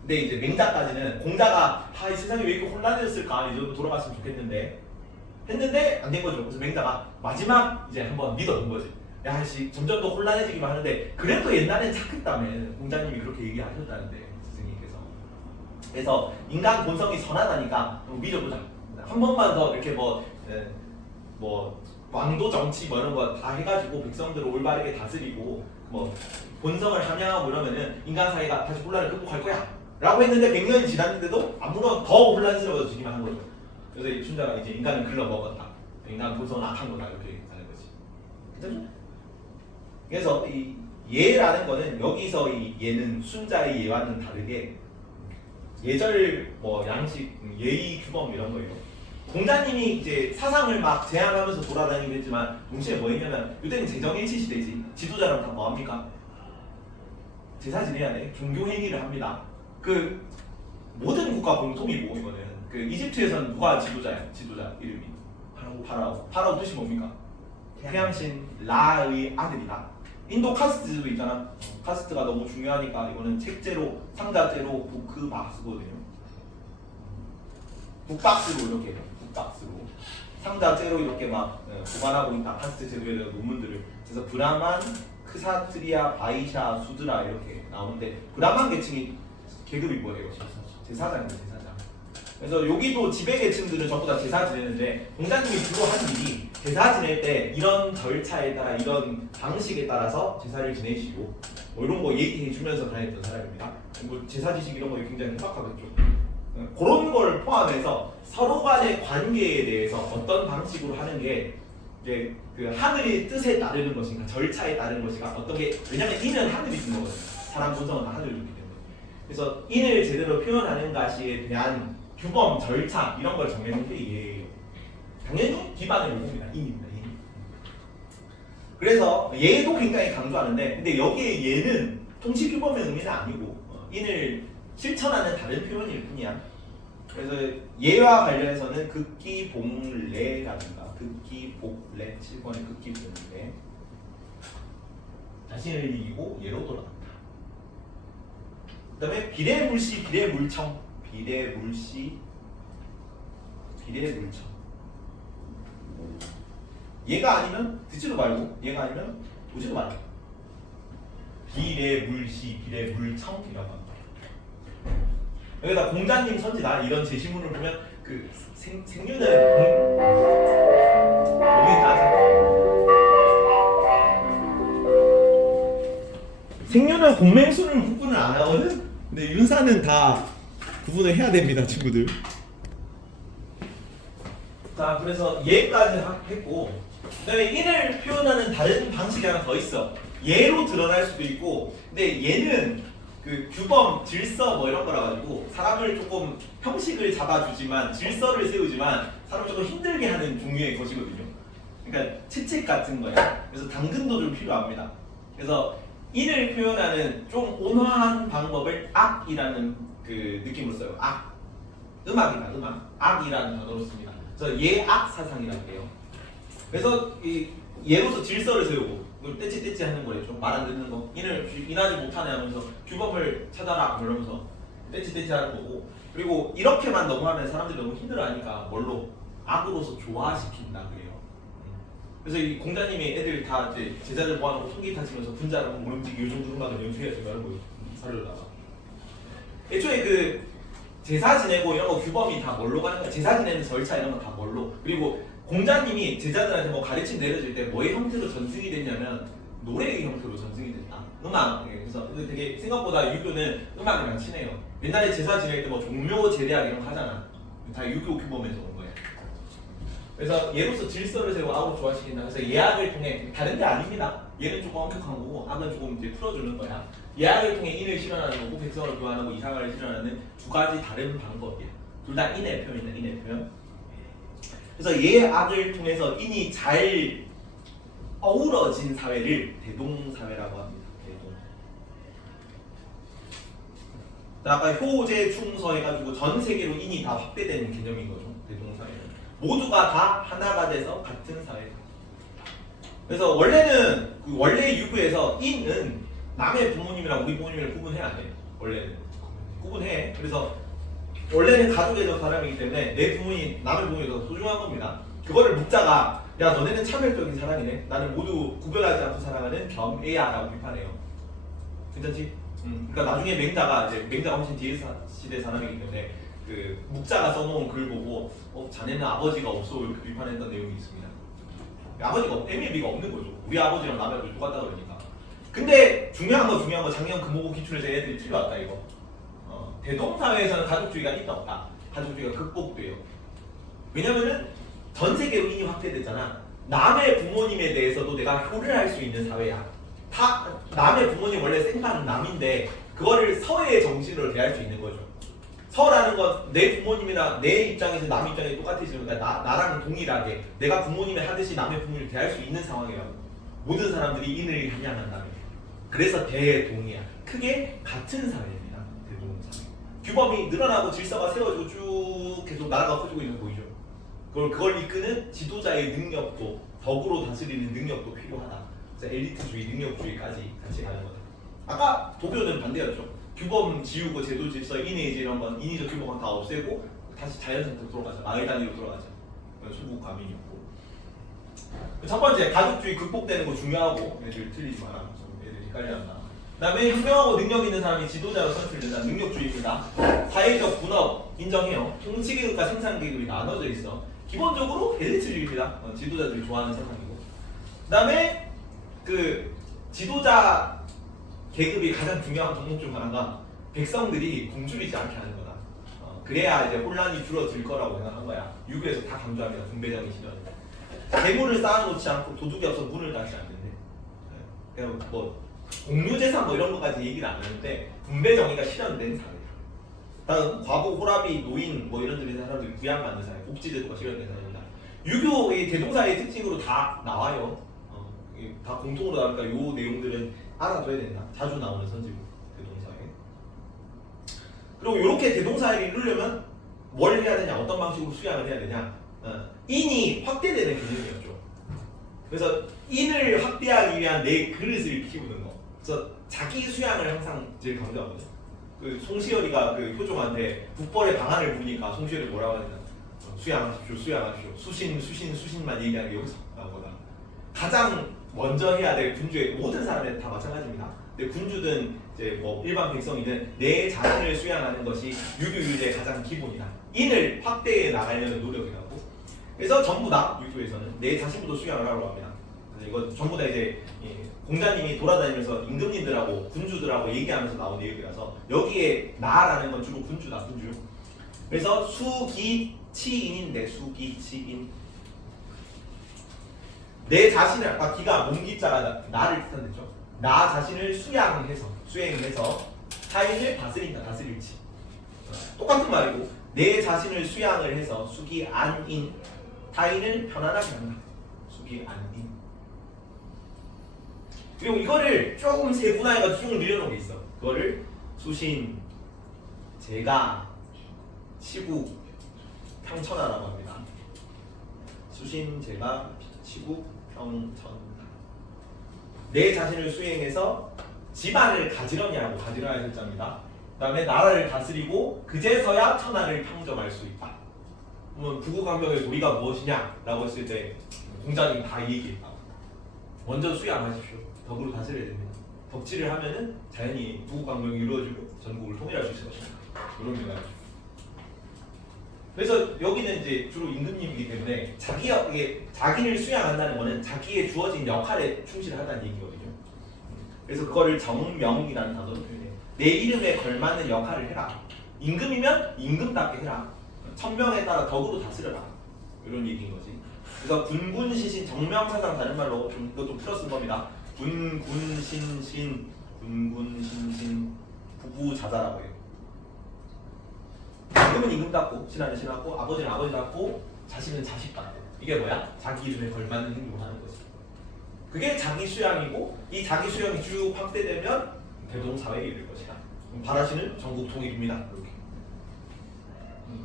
근데 이제 맹자까지는 공자가 이 세상이 왜 이렇게 혼란해졌을까 이 정도 돌아갔으면 좋겠는데 했는데 안 된 거죠. 그래서 맹자가 마지막 이제 한번 믿어본 거지. 야, 점점 더 혼란해지기만 하는데 그래도 옛날엔 착했다며 공자님이 그렇게 얘기하셨다는데 스승님께서. 그래서 인간 본성이 선하다니까 믿어보자. 한 번만 더 이렇게 뭐 왕도 정치 뭐 이런 거 다 해가지고 백성들을 올바르게 다스리고 뭐 본성을 함양하고 이러면은 인간 사회가 다시 혼란을 극복할 거야. 라고 했는데 100년이 지났는데도 아무런 더 혼란스러워지기만 한 거죠. 그래서 이 순자가 이제 인간은 글러먹었다. 인간 본성은 악한 거다 이렇게 하는 거지. 그죠? 그래서 이 예라는 거는 여기서 이 예는 순자의 예와는 다르게 예절, 뭐 양식, 예의, 규범 이런 거예요. 공자님이 이제 사상을 막 제안하면서 돌아다니긴 했지만 동시에 뭐 했냐면 이때는 재정일치 시대지. 지도자라면 다 뭐합니까? 제사 지내야 돼. 종교 행위를 합니다. 그 모든 국가 공통이고 이거는 그 이집트에서는 누가 지도자야? 지도자 이름이 파라오. 파라오 뜻이 뭡니까? 태양신 라의 아들이다. 인도 카스트도 있잖아. 카스트가 너무 중요하니까 이거는 책제로, 상자제로, 북박스거든요. 북박스로 이렇게 해요. 북박스로 상자제로 이렇게 막 보관하고 있다. 카스트 제도에 대한 논문들을. 그래서 브라만, 크사트리아, 바이샤, 수드라 이렇게 나오는데 브라만 계층이 계급이 뭐예요? 제사장이죠. 제사장. 그래서 여기도 지배 계층들은 전부 다 제사 지내는데 공자님이 주로 하는 일이 제사 지낼 때 이런 절차에 따라 이런 방식에 따라서 제사를 지내시고 뭐 이런 거 얘기해 주면서 다녔던 사람입니다. 뭐 제사 지식 이런 거 굉장히 빡빡하겠죠. 그런 걸 포함해서 서로 간의 관계에 대해서 어떤 방식으로 하는 게 이제 그 하늘의 뜻에 따르는 것인가 절차에 따르는 것인가 어떤 게 왜냐면 인은 하늘이 준 거거든요. 사람 본성은 다 하늘이 줬기 때문에. 그래서 인을 제대로 표현하는 것에 대한 규범, 절차 이런 걸 정해놓은 게 예예요. 당연히 기반을 요구입니다. 인입니다. 인. 그래서 예도 굉장히 강조하는데 근데 여기에 예는 통치 규범의 의미는 아니고 인을 실천하는 다른 표현일 뿐이야. 그래서 예와 관련해서는 극기복례라든가 극기복례 7번의 극기복례 자신을 이기고 예로 돌아간다. 그 다음에 비례물시 비례물청 비례물시 비례물청 얘가 아니면 듣지도 말고 얘가 아니면 보지도 말고 비례물시 비례물청이라고 합니다. 여기다 공자님 선지다 이런 제시문을 보면 그 생유는 여기 따져 생유는 공맹수를 구분을 안 하거든. 근데 윤사는 다 구분을 해야 됩니다, 친구들. 자, 그래서 예까지 했고, 그다음에 인을 표현하는 다른 방식이 하나 더 있어. 예로 드러날 수도 있고, 근데 예는 그 규범, 질서 뭐 이런 거라 가지고 사람을 조금 형식을 잡아주지만 질서를 세우지만 사람을 조금 힘들게 하는 종류의 것이거든요. 그러니까 채찍 같은 거야. 그래서 당근도 좀 필요합니다. 그래서 인을 표현하는 좀 온화한 방법을 악이라는 그 느낌으로 써요. 악. 음악이다. 음악. 악이라는 단어로 씁니다. 그래서 예악 사상이라고 해요. 그래서 이 예로서 질서를 세우고 떼찌떼찌 하는 거예요. 말 안 듣는 거. 인을 인하지 못하네 하면서 규범을 찾아라 그러면서 떼찌떼찌 하는 거고. 그리고 이렇게만 너무 하면 사람들이 너무 힘들어하니까 뭘로? 악으로서 조화시킨다 그래요. 그래서 이 공자님이 애들 다 이제 제자들 모아놓고 손기타 치면서 분자를 모름지기 요정도 음악을 연주해야지 이런 거 사료다가 애초에 그 제사 지내고 이런 거 규범이 다 뭘로 가는 거야? 제사 지내는 절차 이런 거 다 뭘로? 그리고 공자님이 제자들한테 뭐 가르침 내려줄 때 뭐의 형태로 전승이 됐냐면 노래의 형태로 전승이 됐다. 음악. 그래서 되게 생각보다 유교는 음악이랑 친해요. 옛날에 제사 지낼 때 뭐 종묘 제대학 이런 거 하잖아. 다 유교 규범에서 온 거예요. 그래서 예로서 질서를 세우고 악을 조화시킨다. 그래서 예악을 통해 다른 게 아닙니다. 예는 조금 엄격한 거고 악은 조금 이제 풀어주는 거야. 예악을 통해 인을 실현하는 거고 백성을 교환하고 이상을 실현하는 두 가지 다른 방법이야. 둘 다 인의 표현이다. 인의 표현. 그래서 예악을 통해서 인이 잘 어우러진 사회를 대동사회라고 합니다. 대동. 자, 아까 효제 충서 해가지고 전 세계로 인이 다 확대되는 개념인 거죠. 대동사회. 모두가 다 하나가 돼서 같은 사회. 그래서 원래는 그 원래 유교에서 인은 남의 부모님이랑 우리 부모님을 구분해야 안 돼. 원래는 구분해. 그래서 원래는 가족의 사람이기 때문에 내 부모님, 남의 부모님이 더 소중한 겁니다. 그거를 묵자가 야 너네는 차별적인 사람이네. 나는 모두 구별하지 않고 사랑하는 겸애야라고 비판해요. 괜찮지? 그러니까 나중에 맹자가 훨씬 뒤에 시대 사람이기 때문에 그 묵자가 써놓은 글 보고 자네는 아버지가 없어 이렇게 비판했던 내용이 있습니다. 아버지가 애미비가 없는 거죠. 우리 아버지랑 남의 아버지 똑같다 그러니까. 근데 중요한 거 작년 금오고 기출에서 애들이 틀려왔다 이거. 대동사회에서는 가족주의가 있다 없다. 가족주의가 극복돼요. 왜냐면은 전 세계로 인이 확대됐잖아. 남의 부모님에 대해서도 내가 효를 할 수 있는 사회야. 남의 부모님 원래 생파는 남인데 그거를 서해의 정신으로 대할 수 있는 거죠. 서라는 건 내 부모님이나 내 입장에서 남 입장이 똑같으시면 그러니까 나랑 동일하게 내가 부모님이 하듯이 남의 부모님을 대할 수 있는 상황이라고. 모든 사람들이 인을 한양한다면. 그래서 대동이야. 크게 같은 사회입니다. 대동사회. 규범이 늘어나고 질서가 세워지고 쭉 계속 나라가 커지고 있는 거 보이죠. 그걸 이끄는 지도자의 능력도 덕으로 다스리는 능력도 필요하다. 그래서 엘리트주의, 능력주의까지 같이 가는 거다. 아까 도교는 반대였죠. 규범 지우고 제도 질서, 인의제 이런 건 인위적 규범은 다 없애고 다시 자연 상태로 돌아가자. 마을 단위로 돌아가자. 소국 가민이었고. 첫 번째 가족주의 극복되는 거 중요하고 애들 틀리지 마라. 애들 헷갈려한다. 그다음에 현명하고 능력 있는 사람이 지도자로 선출된다. 능력주의입니다. 사회적 분업 인정해요. 통치 계급과 생산 계급이 나눠져 있어. 기본적으로 엘리트주의입니다. 지도자들이 좋아하는 세상이고. 그다음에 그 지도자 계급이 가장 중요한 덕목 중 하나가 백성들이 굶주리지 않게 하는 거다. 그래야 이제 혼란이 줄어들 거라고 생각한 거야. 유교에서 다 강조합니다. 분배정의 실현. 재물을 쌓아놓지 않고 도둑이 없어 문을 닫지 않는데. 그냥 뭐 공유재산 뭐 이런 것까지 얘기를 안 하는데 분배정의가 실현된 사회. 다음 과부, 호라비, 노인 뭐 이런 들의 사람들이 부양받는 사회, 복지제도가 실현된 사회입니다. 유교의 대동사의 특징으로 다 나와요. 다 공통으로 나오니까 요 내용들은 알아둬야 된다. 자주 나오는 선지고 대동사회. 그리고 이렇게 대동사회를 이루려면 뭘 해야 되냐, 어떤 방식으로 수양을 해야 되냐. 인이 확대되는 개념이었죠. 그래서 인을 확대하기 위한 내 그릇을 키우는 거. 그래서 자기 수양을 항상 제일 강조하거든요. 그 송시열이가 그 효종한테 국벌의 방안을 부르니까 송시열이 뭐라고 하냐면 수양하십시오, 수양하십시오. 수신만 얘기하는 게 여기서 나오거나. 가장 먼저 해야 될 군주의 모든 사람들 다 마찬가지입니다. 근데 군주든 이제 뭐 일반 백성이든 내 자신을 수양하는 것이 유교유제의 가장 기본이다. 인을 확대해 나가려는 노력이라고. 그래서 전부 다 유교에서는 내 자신부터 수양을 하라고 합니다. 그래서 이거 전부 다 이제 공자님이 돌아다니면서 임금님들하고 군주들하고 얘기하면서 나온 내용이라서 여기에 나라는 건 주로 군주다, 군주. 그래서 수기치인인데 수기치인. 내 자신을 아까 기가 몸기자가 나를 뜻한댔죠. 나 자신을 수행해서 타인을 다스린다, 다스릴지. 똑같은 말이고 내 자신을 수양을 해서 수기 안인 타인을 편안하게 한다. 수기 안인. 그리고 이거를 조금 세분화해가지고 쭉 늘려놓은 게 있어. 그거를 수신, 제가, 시국, 평천하라고 합니다. 수신, 제가, 시국, 평천. 내 자신을 수행해서 집안을 가지런히 하고 가지런히 설자입니다. 그 다음에 나라를 다스리고 그제서야 천하를 평정할 수 있다. 그러면 부국강병의 도리가 무엇이냐? 라고 했을 때 공자님이 다 얘기했다. 먼저 수양하십시오. 덕으로 다스려야 됩니다. 덕치를 하면은 자연히 부국강병이 이루어지고 전국을 통일할 수 있을 것입니다. 이런 생각이죠. 그래서 여기는 이제 주로 임금님이기 때문에 자기를 수양한다는 것은 자기의 주어진 역할에 충실하다는 얘기거든요. 그래서 그거를 정명이라는 단어로 표현해요. 내 이름에 걸맞는 역할을 해라. 임금이면 임금답게 해라. 천명에 따라 덕으로 다스려라. 이런 얘기인 거지. 그래서 군군신신 정명사상 다른 말로 좀 이것도 풀어 쓴 겁니다. 군군신신 부부자자라고 해요. 임금은 임금답고 신하는 신하고 아버지는 아버지답고 자신은 자식답고. 이게 뭐야? 자기 이름에 걸맞는 행동을 하는 거지. 그게 자기 수양이고 이 자기 수양이 쭉 확대되면 대동사회에 이를 것이다. 바라시는 전국 통일입니다. 이렇게.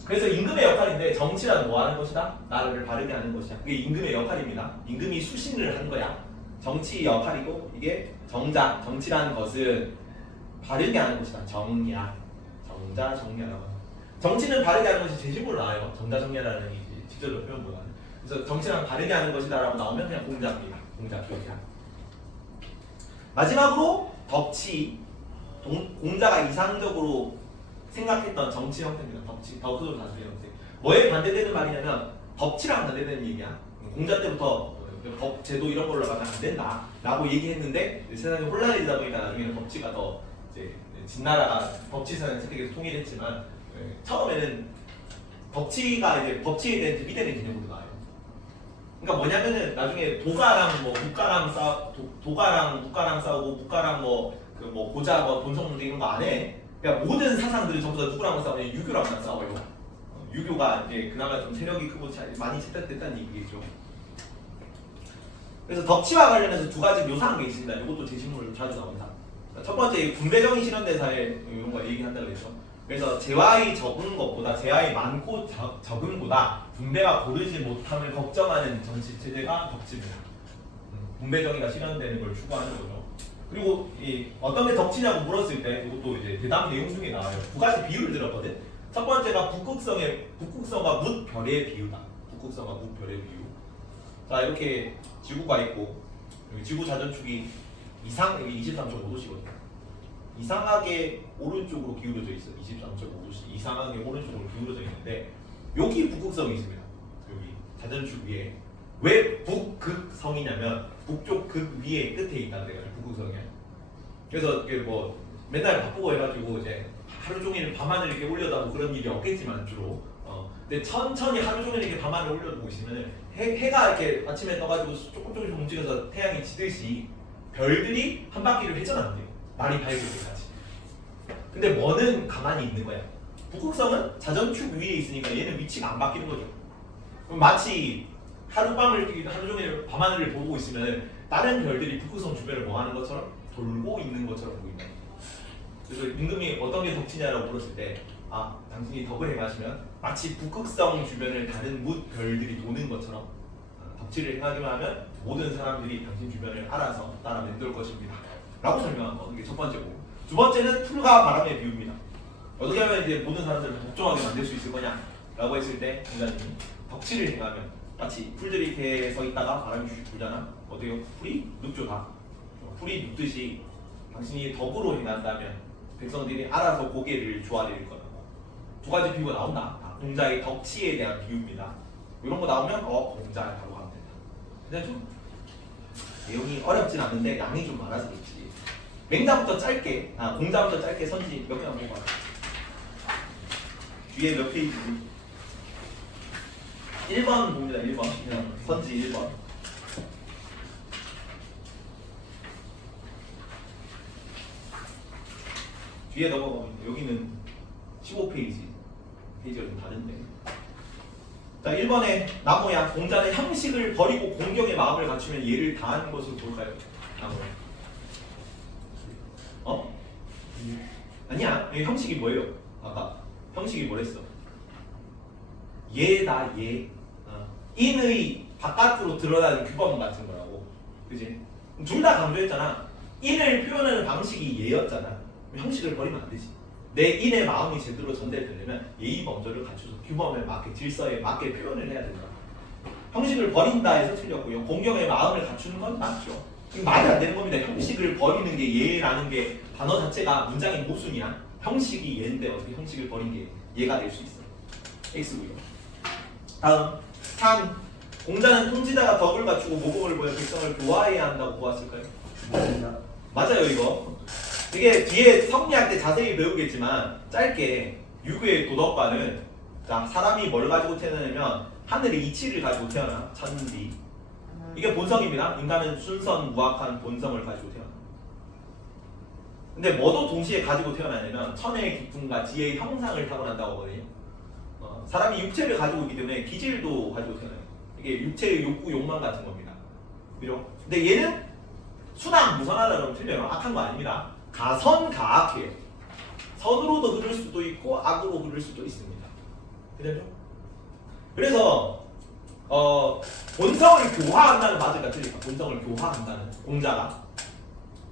그래서 임금의 역할인데 정치란 뭐 하는 것이다? 나라를 바르게 하는 것이야. 그게 임금의 역할입니다. 임금이 수신을 한 거야. 정치 역할이고 이게 정치라는 것은 바르게 하는 것이다. 정야. 정자정야라고 합니다. 정치는 바르게 하는 것이 제시문으로 나와요. 정자정야라는 직접적 표현보다는. 그래서 정치랑 바르게 하는 것이다라고 나오면 그냥 공자입니다. 공자 기억이야. 마지막으로 덕치. 공자가 이상적으로 생각했던 정치 형태입니다. 덕치, 덕으로 다스리는 형태. 뭐에 반대되는 말이냐면 덕치랑 반대되는 얘기야. 공자 때부터 법, 제도 이런 걸로 가면 안 된다 라고 얘기했는데 세상이 혼란해지다 보니까 나중에는 덕치가 더 이제 진나라가 덕치사는 세계에서 통일했지만 처음에는 덕치가 이제 법치에 대한 대비되는 개념으로 나와요. 그러니까 뭐냐면은 나중에 도가랑 뭐 도가랑 묵가랑 싸우고 묵가랑 뭐 고자 뭐 본성 문제 이런 거 안 해. 그러니까 모든 사상들은 전부 다 누구랑만 싸우냐? 유교랑만 싸워요. 유교가 이제 그나마 좀 세력이 크고 많이 채택됐다는 얘기겠죠. 그래서 덕치와 관련해서 두 가지 묘사한 게 있습니다. 이것도 제 질문으로 자주 나옵니다. 첫 번째 군배정이 실현대사에 이런 거 얘기한다 그랬죠. 그래서 재화의 적은 것보다 재화의 많고 적음보다 군대가 고르지 못함을 걱정하는 정치 체제가 덕치입니다. 군배정의가 실현되는 걸 추구하는 거죠. 그리고 어떤 게 덕치냐고 물었을 때 이것도 이제 대답 내용 중에 나와요. 두 가지 비유를 들었거든. 첫 번째가 북극성과 뭇별의 비유다. 북극성과 뭇별의 비유. 자, 이렇게 지구가 있고 여기 지구 자전축이 여기 23.5도씨거든요. 이상하게 오른쪽으로 기울어져 있어. 23.5도씨 이상하게 오른쪽으로 기울어져 있는데 여기 북극성이 있습니다. 여기 자전축 위에. 왜 북극성이냐면 북쪽 극 위에 끝에 있다는 데가 북극성이야. 그래서 이게 뭐 맨날 바쁘고 해가지고 이제 하루 종일 밤하늘 이렇게 올려다보고 그런 일이 없겠지만 주로 근데 천천히 하루 종일 이렇게 밤하늘 올려다보고 있으면 해가 이렇게 아침에 떠가지고 조금씩 움직여서 태양이 지듯이 별들이 한 바퀴를 회전한대요. 날이 밝을 때까지. 근데 뭐는 가만히 있는 거야. 북극성은 자전축 위에 있으니까 얘는 위치가 안 바뀌는 거죠. 그럼 마치 하루 종일 밤하늘을 보고 있으면 다른 별들이 북극성 주변을 뭐 하는 것처럼 돌고 있는 것처럼 보인다. 그래서 임금이 어떤 게 덕치냐라고 물었을 때 당신이 덕을 행하시면 마치 북극성 주변을 다른 뭇별들이 도는 것처럼 덕치를 행하기만 하면 모든 사람들이 당신 주변을 알아서 따라 맴돌 것입니다. 라고 설명한 거. 이게 첫 번째고. 두 번째는 풀과 바람의 비유입니다. 어떻게 하면 이제 모든 사람들을 복종하게 만들 수 있을 거냐? 라고 했을 때 공자님이 덕치를 행하면 마치 풀들이 이렇게 서 있다가 바람이 슉 불잖아. 어때요? 풀이 눕죠 다. 풀이 눕듯이 당신이 덕으로 행한다면 백성들이 알아서 고개를 조아릴 거라고. 두 가지 비유가 나온다. 공자의 덕치에 대한 비유입니다. 이런 거 나오면 공자에 바로 가면 된다. 근데 좀 내용이 어렵진 않은데 양이 좀 많아서 그렇지. 맹자부터 짧게, 공자부터 짧게 선지 몇 개만 보고 가자. 뒤에 몇 페이지지? 1번 봅니다. 1번. 그냥 선지 1번. 뒤에 넘어가면 여기는 15페이지. 페이지가 좀 다른데. 자, 1번에 나무야. 공자는 형식을 버리고 공경의 마음을 갖추면 예를 다한 것으로 볼까요? 나무야. 아니야. 형식이 뭐예요? 아까 형식이 뭐랬어? 예다 예. 인의 바깥으로 드러나는 규범 같은 거라고. 그지? 둘 다 강조했잖아. 인을 표현하는 방식이 예였잖아. 형식을 버리면 안 되지. 내 인의 마음이 제대로 전달되려면 예의 범절을 갖춰서 규범에 맞게 질서에 맞게 표현을 해야 된다. 형식을 버린다 해서 틀렸고요. 공경의 마음을 갖추는 건 맞죠. 말이 안 되는 겁니다. 형식을 버리는 게 예라는 게 단어 자체가 문장의 모순이야. 형식이 예인데 어떻게 형식을 버린 게 예가 될 수 있어. X고요. 다음 3. 공자는 통치자가 덕을 갖추고 모범을 보여 백성을 교화해야 한다고 보았을까요? 맞아요 이거. 이게 뒤에 성리학 때 자세히 배우겠지만 짧게 유교의 도덕관은 사람이 뭘 가지고 태어나냐면 하늘의 이치를 가지고 태어나. 천지. 이게 본성입니다. 인간은 순선무악한 본성을 가지고 태어나. 근데 뭐도 동시에 가지고 태어나냐면 천의 기품과 지혜의 형상을 타고난다고 하거든요. 사람이 육체를 가지고 있기 때문에 기질도 가지고 태어나요. 이게 육체의 욕구, 욕망 같은 겁니다. 그죠? 근데 얘는 순악, 무선하다 그러면 틀려요. 악한 거 아닙니다. 가선가악해요. 선으로도 흐를 수도 있고 악으로 흐를 수도 있습니다. 그죠? 그래서 본성을 교화한다는 맞을까 틀릴까? 본성을 교화한다는 공자가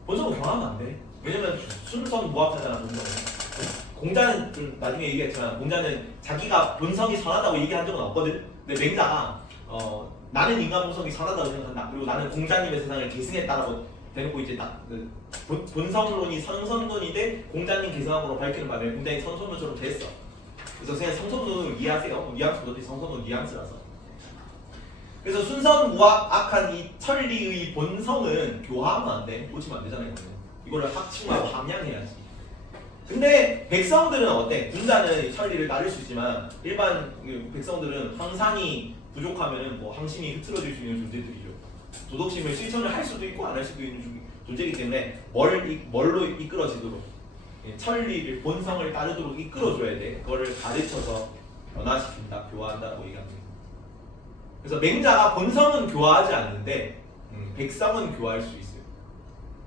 본성을 교화하면 안 돼. 왜냐면 순선무악하잖아 본성은. 공자는 좀 나중에 얘기했지만 공자는 자기가 본성이 선하다고 얘기한 적은 없거든. 근데 맹자가 나는 인간 본성이 선하다고 생각한다. 그리고 나는 공자님의 세상을 계승했다라고 대놓고 이제 본성론이 선선론이 돼 공자님 계승함으로 밝히는 바람에 공자님 선선론처럼 됐어. 그래서 그냥 선선론을 이해하세요. 뉘앙스도 선선론 뉘앙스라서. 그래서 순선무악한 이 천리의 본성은 교화하면 안 돼. 고치면 안 되잖아요. 이거를 확충하고 함양해야지. 근데 백성들은 어때? 군자는 천리를 따를 수 있지만 일반 백성들은 항상이 부족하면 뭐 항심이 흐트러질 수 있는 존재들이죠. 도덕심을 실천을 할 수도 있고 안 할 수도 있는 존재이기 때문에 뭘로 이끌어지도록 천리를 본성을 따르도록 이끌어줘야 돼. 그거를 가르쳐서 변화시킨다, 교화한다고 얘기합니다. 그래서 맹자가 본성은 교화하지 않는데 백성은 교화할 수 있어요.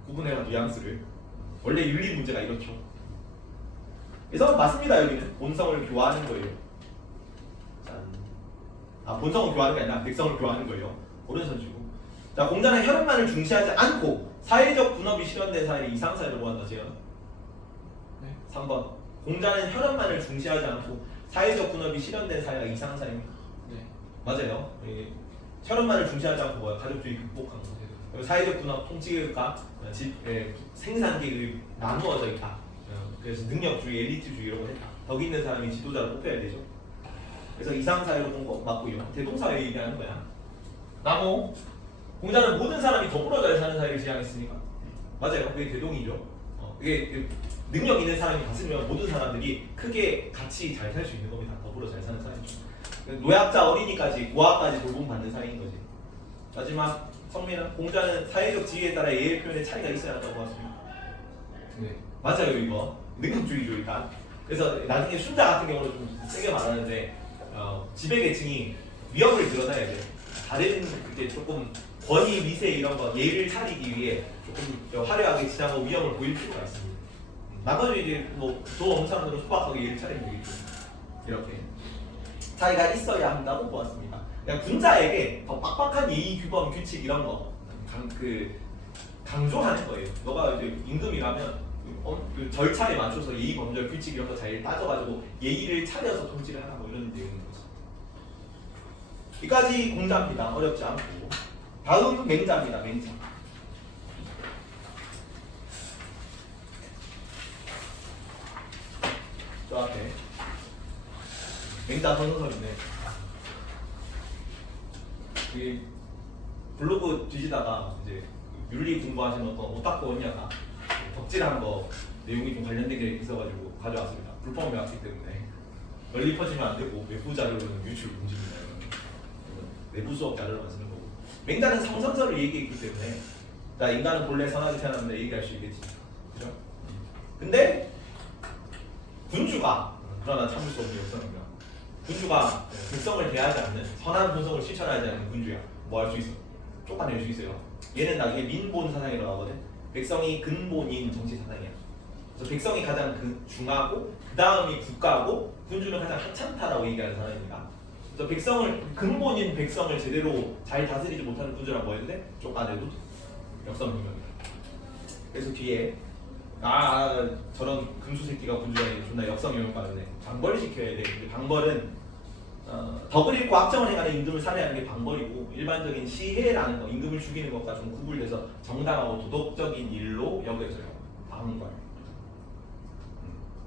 구분해라 뉘앙스를. 원래 윤리 문제가 이렇죠. 그래서 맞습니다. 여기는 본성을 교화하는 거예요. 짠. 본성을 교화하는 게 아니라 백성을 교화하는 거예요. 오른손주고. 자, 공자는 혈연만을 중시하지 않고 사회적 분업이 실현된 사회를 이상사회라고 한다. 지금 3번. 공자는 혈연만을 중시하지 않고 사회적 분업이 실현된 사회가 이상사회입니다. 네. 맞아요. 혈연만을 중시하지 않고 뭐야? 가족주의 극복한 거. 그리고 사회적 분업, 통치계급과 생산계급이 나누어져 있다. 그래서 능력주의, 엘리트주의 이런 거 했다. 덕이 있는 사람이 지도자를 뽑혀야 되죠. 그래서 이상사회로 본 거 맞고요. 대동사회 얘기하는 거야. 나무. 공자는 모든 사람이 더불어 잘 사는 사회를 지향했으니까. 맞아요. 그게 대동이죠. 그게 능력 있는 사람이 갔으면 모든 사람들이 크게 같이 잘 살 수 있는 겁니다. 더불어 잘 사는 사회죠. 노약자 어린이까지 고아까지 돌봄받는 사회인 거지. 마지막 성민은 공자는 사회적 지위에 따라 예의 표현의 차이가 있어야 한다고 봤습니다. 네. 맞아요. 이거 능력주의죠 일단. 그래서 나중에 순자 같은 경우는 좀 세게 말하는데 지배계층이 위험을 드러나야 돼요. 다른 그때 조금 권위 미세 이런 거 예를 차리기 위해 조금 화려하게 지나고 위험을 보일 필요가 있습니다. 나머지 이제 뭐돈 없는 사람들은 소박하게 예를 차리면 되겠죠. 이렇게 차이가 있어야 한다고 보았습니다. 그냥 군자에게 더 빡빡한 예의 규범 규칙 이런 거 강조하는 거예요. 너가 이제 임금이라면 그 절차에 맞춰서 예의 범절 규칙 이런 거 잘 따져가지고 예의를 차려서 통치를 하라 뭐 이런 내용인 거지. 여기까지 공자입니다. 어렵지 않고. 다음 맹자입니다. 맹자. 저 앞에 맹자 선서인데 그 블로그 뒤지다가 이제 윤리 공부하시는 어떤 오타쿠 언니가 덕질한 거 내용이 좀 관련된 게 있어가지고 가져왔습니다. 불법 매학기 때문에 널리 퍼지면 안 되고 외부 자료는 유출 금지입니다. 내부 수업 자료로만 쓰는 거고. 맹자는 성선설을 얘기했기 때문에 자 인간은 본래 선하게 태어났는데 얘기할 수 있겠지. 그죠? 근데 군주가 그러나 참을 수 없는 역사입니다. 군주가 백성을 대하지 않는 선한 본성을 실천하지 않는 군주야. 뭐 할 수 있어? 쫓아낼 수 있어요. 얘는 나중에 민본 사상이라고 하거든. 백성이 근본인 정치 사상이야. 그래서 백성이 가장 중하고 그 다음이 국가고 군주는 가장 하찮다라고 얘기하는 사람입니다. 그래서 백성을 근본인 백성을 제대로 잘 다스리지 못하는 군주라고 뭐였는데 쫓아내도 역성군주입니다. 그래서 뒤에 저런 금수 새끼가 군주가 존나 역성영역 받네. 방벌 시켜야 돼. 근데 방벌은 덕을 잃고 악정을 행하는 임금을 살해하는 게 방벌이고 일반적인 시해라는 거, 임금을 죽이는 것과 좀 구분돼서 정당하고 도덕적인 일로 여겨져요. 방벌.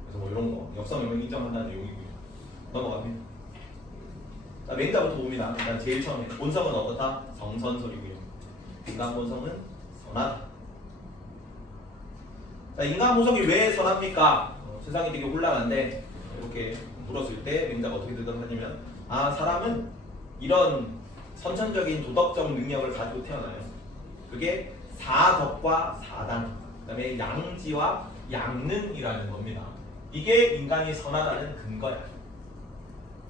그래서 뭐 이런 거 역성영역 인정한다는 내용이고요. 넘어갑니다. 자, 맹자부터 봅니다. 일단 제일 처음에 본성은 어떻다? 성선설이고요. 인간 본성은 선하다. 자, 인간 본성이 왜 선합니까? 세상이 되게 혼란한데 이렇게 물었을 때 맹자가 어떻게 대답하냐면 사람은 이런 선천적인 도덕적 능력을 가지고 태어나요. 그게 사덕과 사단, 그 다음에 양지와 양능이라는 겁니다. 이게 인간이 선하다는 근거야.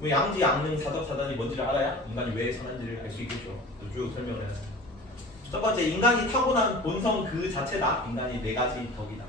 양지, 양능, 사덕, 사단이 뭔지를 알아야 인간이 왜 선한지를 알 수 있겠죠. 쭉 설명을 해야죠. 첫 번째, 인간이 타고난 본성 그 자체다. 인간이 네 가지 덕이다.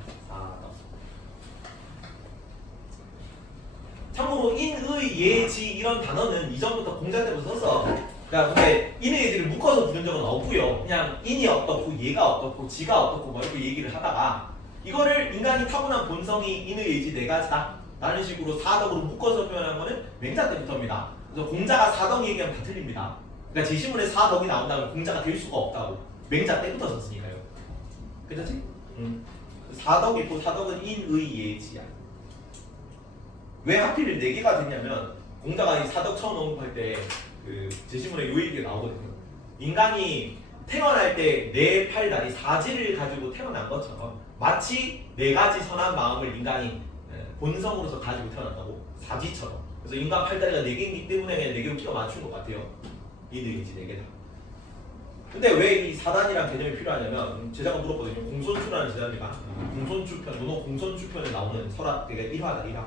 참고로 인의 예지 이런 단어는 이전부터 공자 때부터 썼어. 그러니까 근데 인의 예지를 묶어서 부른 적은 없고요. 그냥 인이 어떻고 얘가 어떻고 지가 어떻고 뭐 이렇게 얘기를 하다가 이거를 인간이 타고난 본성이 인의 예지 네 가지다 라는 식으로 사덕으로 묶어서 표현한 거는 맹자 때부터입니다. 그래서 공자가 사덕 얘기하면 다 틀립니다. 그러니까 제시문에 사덕이 나온다면 공자가 될 수가 없다고 맹자 때부터 썼으니까요. 괜찮지? 사덕이 있고 사덕은 인의 예지야. 왜 하필 4개가 됐냐면 공자가 이 사덕 처음 언급할 때 그 제시문에 요 얘기가 나오거든요. 인간이 태어날 때 네 팔다리 사지를 가지고 태어난 것처럼 마치 4가지 선한 마음을 인간이 본성으로서 가지고 태어났다고. 사지처럼. 그래서 인간 팔다리가 4개이기 때문에 그냥 4개로 끼워 맞춘 것 같아요. 인의 예지 4개다. 근데 왜 이 사단이란 개념이 필요하냐면 제자가 물었거든요. 공손추라는 제자입니다. 공손추편, 논어 공손추편에 나오는 설학 되게 1화다 1화.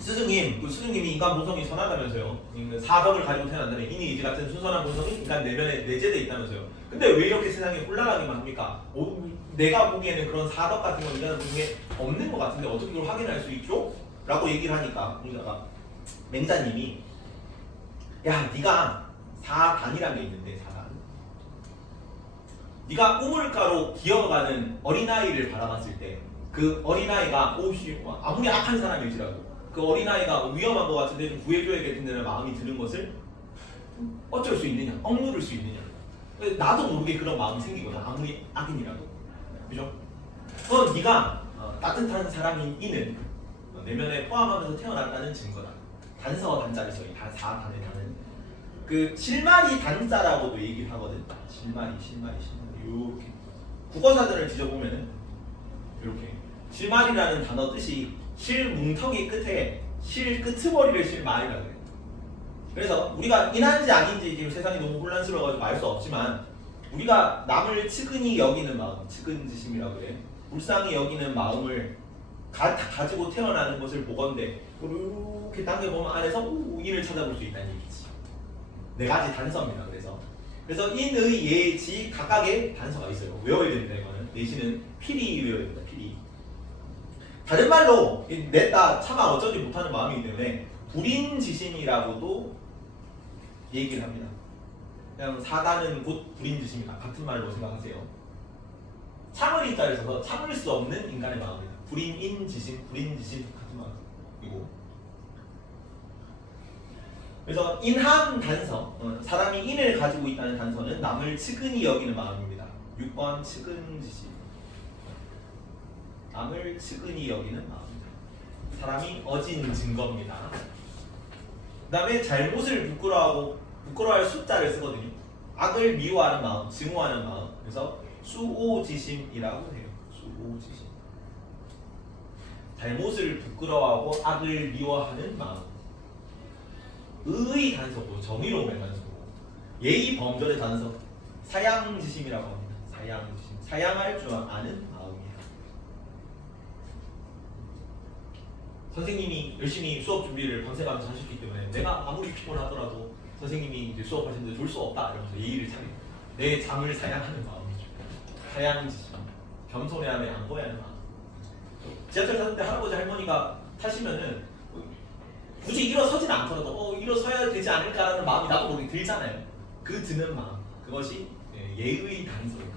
스승님이 인간 본성이 선하다면서요. 사덕을 가지고 태어난다면 인이 이지 같은 순선한 본성이 인간 내면에 내재돼 있다면서요. 근데 왜 이렇게 세상에 혼란하게만 합니까? 내가 보기에는 그런 사덕 같은 건 인간 본성에 없는 것 같은데 어떻게 그걸 확인할 수 있죠? 라고 얘기를 하니까 공자가 맹자님이 야 네가 사단이라는 게 있는데 사단 네가 우물가로 기어가는 어린아이를 바라봤을 때 그 어린아이가 오씨 아무리 악한 사람일지라도 그 어린아이가 위험한 것 같은데 좀 구해줘야겠다는 마음이 드는 것을 어쩔 수 있느냐? 억누를 수 있느냐? 나도 모르게 그런 마음이 생기거든. 아무리 악인이라도. 그죠? 그건 네가 따뜻한 사람인 이는 내면에 포함하면서 태어났다는 증거다. 단서 단자를 써요. 사단의 단은. 그 실마리 단자라고도 얘기를 하거든. 실마리. 이렇게. 국어사전을 뒤져보면은 이렇게. 실마리라는 단어 뜻이 실 뭉텅이 끝에 실 끄트머리를 실마리라고 해요. 그래서 우리가 인한지 아닌지 지금 세상이 너무 혼란스러워가지고 알 수 없지만 우리가 남을 측은히 여기는 마음, 측은지심이라고 그래. 불쌍히 여기는 마음을 가지고 태어나는 것을 보건대 이렇게 당겨보면 안에서 인을 찾아볼 수 있다는 얘기지. 네 가지 단서입니다. 그래서 인의 예지 각각의 단서가 있어요. 외워야 됩니다. 이거는 내시는 필히 외워야 됩니다. 필히. 다른 말로 냈다 차마 어쩌지 못하는 마음이기 때문에 불인지심이라고도 얘기를 합니다. 그냥 사단은 곧 불인지심이다. 같은 말로 생각하세요. 참을 인자를 써서 참을 수 없는 인간의 마음입니다. 불인지심 같은 말이고. 그래서 인한 단서, 사람이 인을 가지고 있다는 단서는 남을 측은히 여기는 마음입니다. 6번 측은지심. 남을 측은히 여기는 마음입니다. 사람이 어진 증거입니다. 그 다음에 잘못을 부끄러워할 숫자를 쓰거든요. 악을 미워하는 마음, 증오하는 마음. 그래서 수오지심이라고 해요. 수오지심. 잘못을 부끄러워하고 악을 미워하는 마음. 의의 단서고 정의로움의 단서고 예의 범절의 단서 사양지심이라고 합니다. 사양지심. 사양할 줄 아는 마음이에요. 선생님이 열심히 수업 준비를 밤새가면서 하셨기 때문에 내가 아무리 피곤하더라도 선생님이 이제 수업하시는데 졸 수 없다 이러면서 예의를 차리고 내 잠을 사양하는 마음이죠. 사양지심. 겸손해하며 양보해야 하는 마음. 지하철 타는데 할아버지 할머니가 타시면은 굳이 일어서진 않더라도 일어서야 되지 않을까라는 마음이 나도 모르게 들잖아요. 그 드는 마음. 그것이 예의 단서입니다.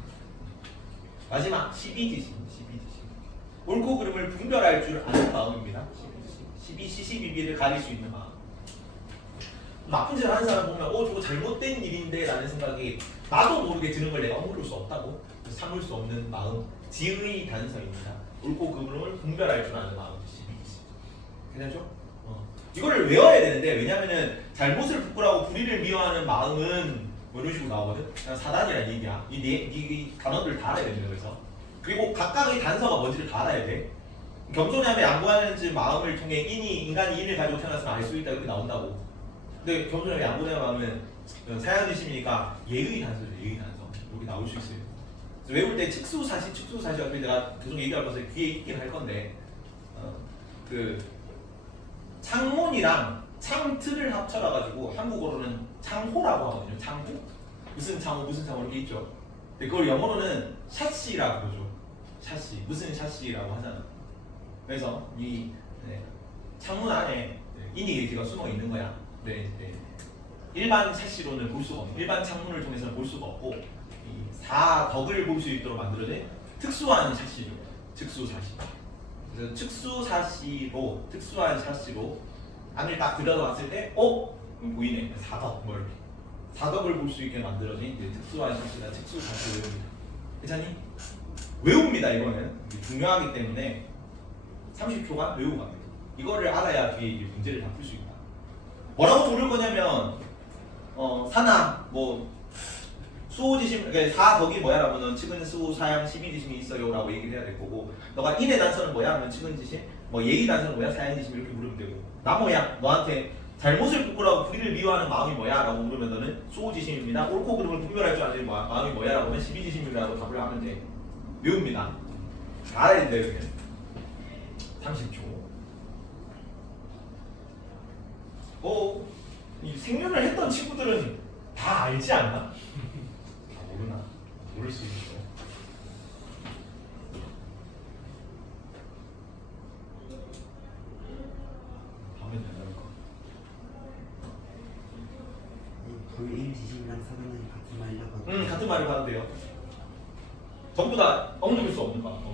마지막 12지심. 옳고 그름을 분별할 줄 아는 마음입니다. 12시시비비를 가릴 수 있는 마음. 나쁜 짓을 하는 사람 보면 저거 잘못된 일인데 라는 생각이 나도 모르게 드는 걸 내가 허물을 수 없다고 참을 수 없는 마음. 지의 단서입니다. 옳고 그름을 분별할 줄 아는 마음. 12지심. 괜찮죠? 이거를 외워야 되는데 왜냐면은 잘못을 부끄러워하고 불의를 미워하는 마음은 뭐 이런 식으로 나오거든. 그냥 사단이란 얘기야. 이 단어들 다 알아야 됩니다. 그래서 그리고 각각의 단서가 뭔지를 다 알아야 돼. 겸손하며 양보하는 마음을 통해 인간이 인을 가지고 태어났으면 알 수 있다 이렇게 나온다고. 근데 겸손하며 양보하는 마음은 사양지심이니까 예의 단서죠. 예의 단서 여기 나올 수 있어요. 외울 때 측수사시 앞에 내가 계속 얘기할 것을 귀에 있긴 할 건데 창문이랑 창틀을 합쳐가지고 한국어로는 창호라고 하거든요. 창호? 무슨 창호 이렇게 있죠. 근데 그걸 영어로는 샤시라고 그러죠. 샤시 무슨 샤시라고 하잖아. 그래서 이 창문 안에 인이 예지가 숨어 있는 거야. 일반 샤시로는 볼 수가 없는. 일반 창문을 통해서는 볼 수가 없고 이 사덕을 볼 수 있도록 만들어진 특수한 샤시죠. 특수사시. 그래서 특수한 샤시로 안을 딱 들여다봤을 때 보이네. 사덕 뭐 이렇게 사덕을 볼 수 있게 만들어진 특수한 샤시나 특수사시를 외웁니다. 괜찮니? 외웁니다. 이거는 중요하기 때문에 30초간 외우고 갑니다. 이거를 알아야 뒤에 이제 문제를 다 풀 수 있다. 뭐라고 부를 거냐면 사나 수호지심, 그러니까 사덕이 뭐야라고는 측은수호 사양 12지심이 있어요라고 얘기를 해야 될 거고, 너가 인의 단서는 뭐야? 하면 측은지심, 예의 단서는 뭐야? 사양지심 이렇게 물으면 되고, 나 뭐야? 너한테 잘못을 부끄러워하고 불의를 미워하는 마음이 뭐야? 라고 물으면 너는 수호지심입니다. 옳고 그름을 분별할 줄 아는 마음이 뭐야? 라고 하면 시비지심이라고 답을 하면 돼. 외웁니다. 알아야 돼, 이렇게. 30초. 이 생년을 했던 친구들은 다 알지 않나? 모르나? 모를 수 있어. 다음에 된다니까. 불인지심이랑 사단이 같은 말이라고. 같은 말을 봐도 돼요. 전부 다 엉뚱일 수 없는 마음.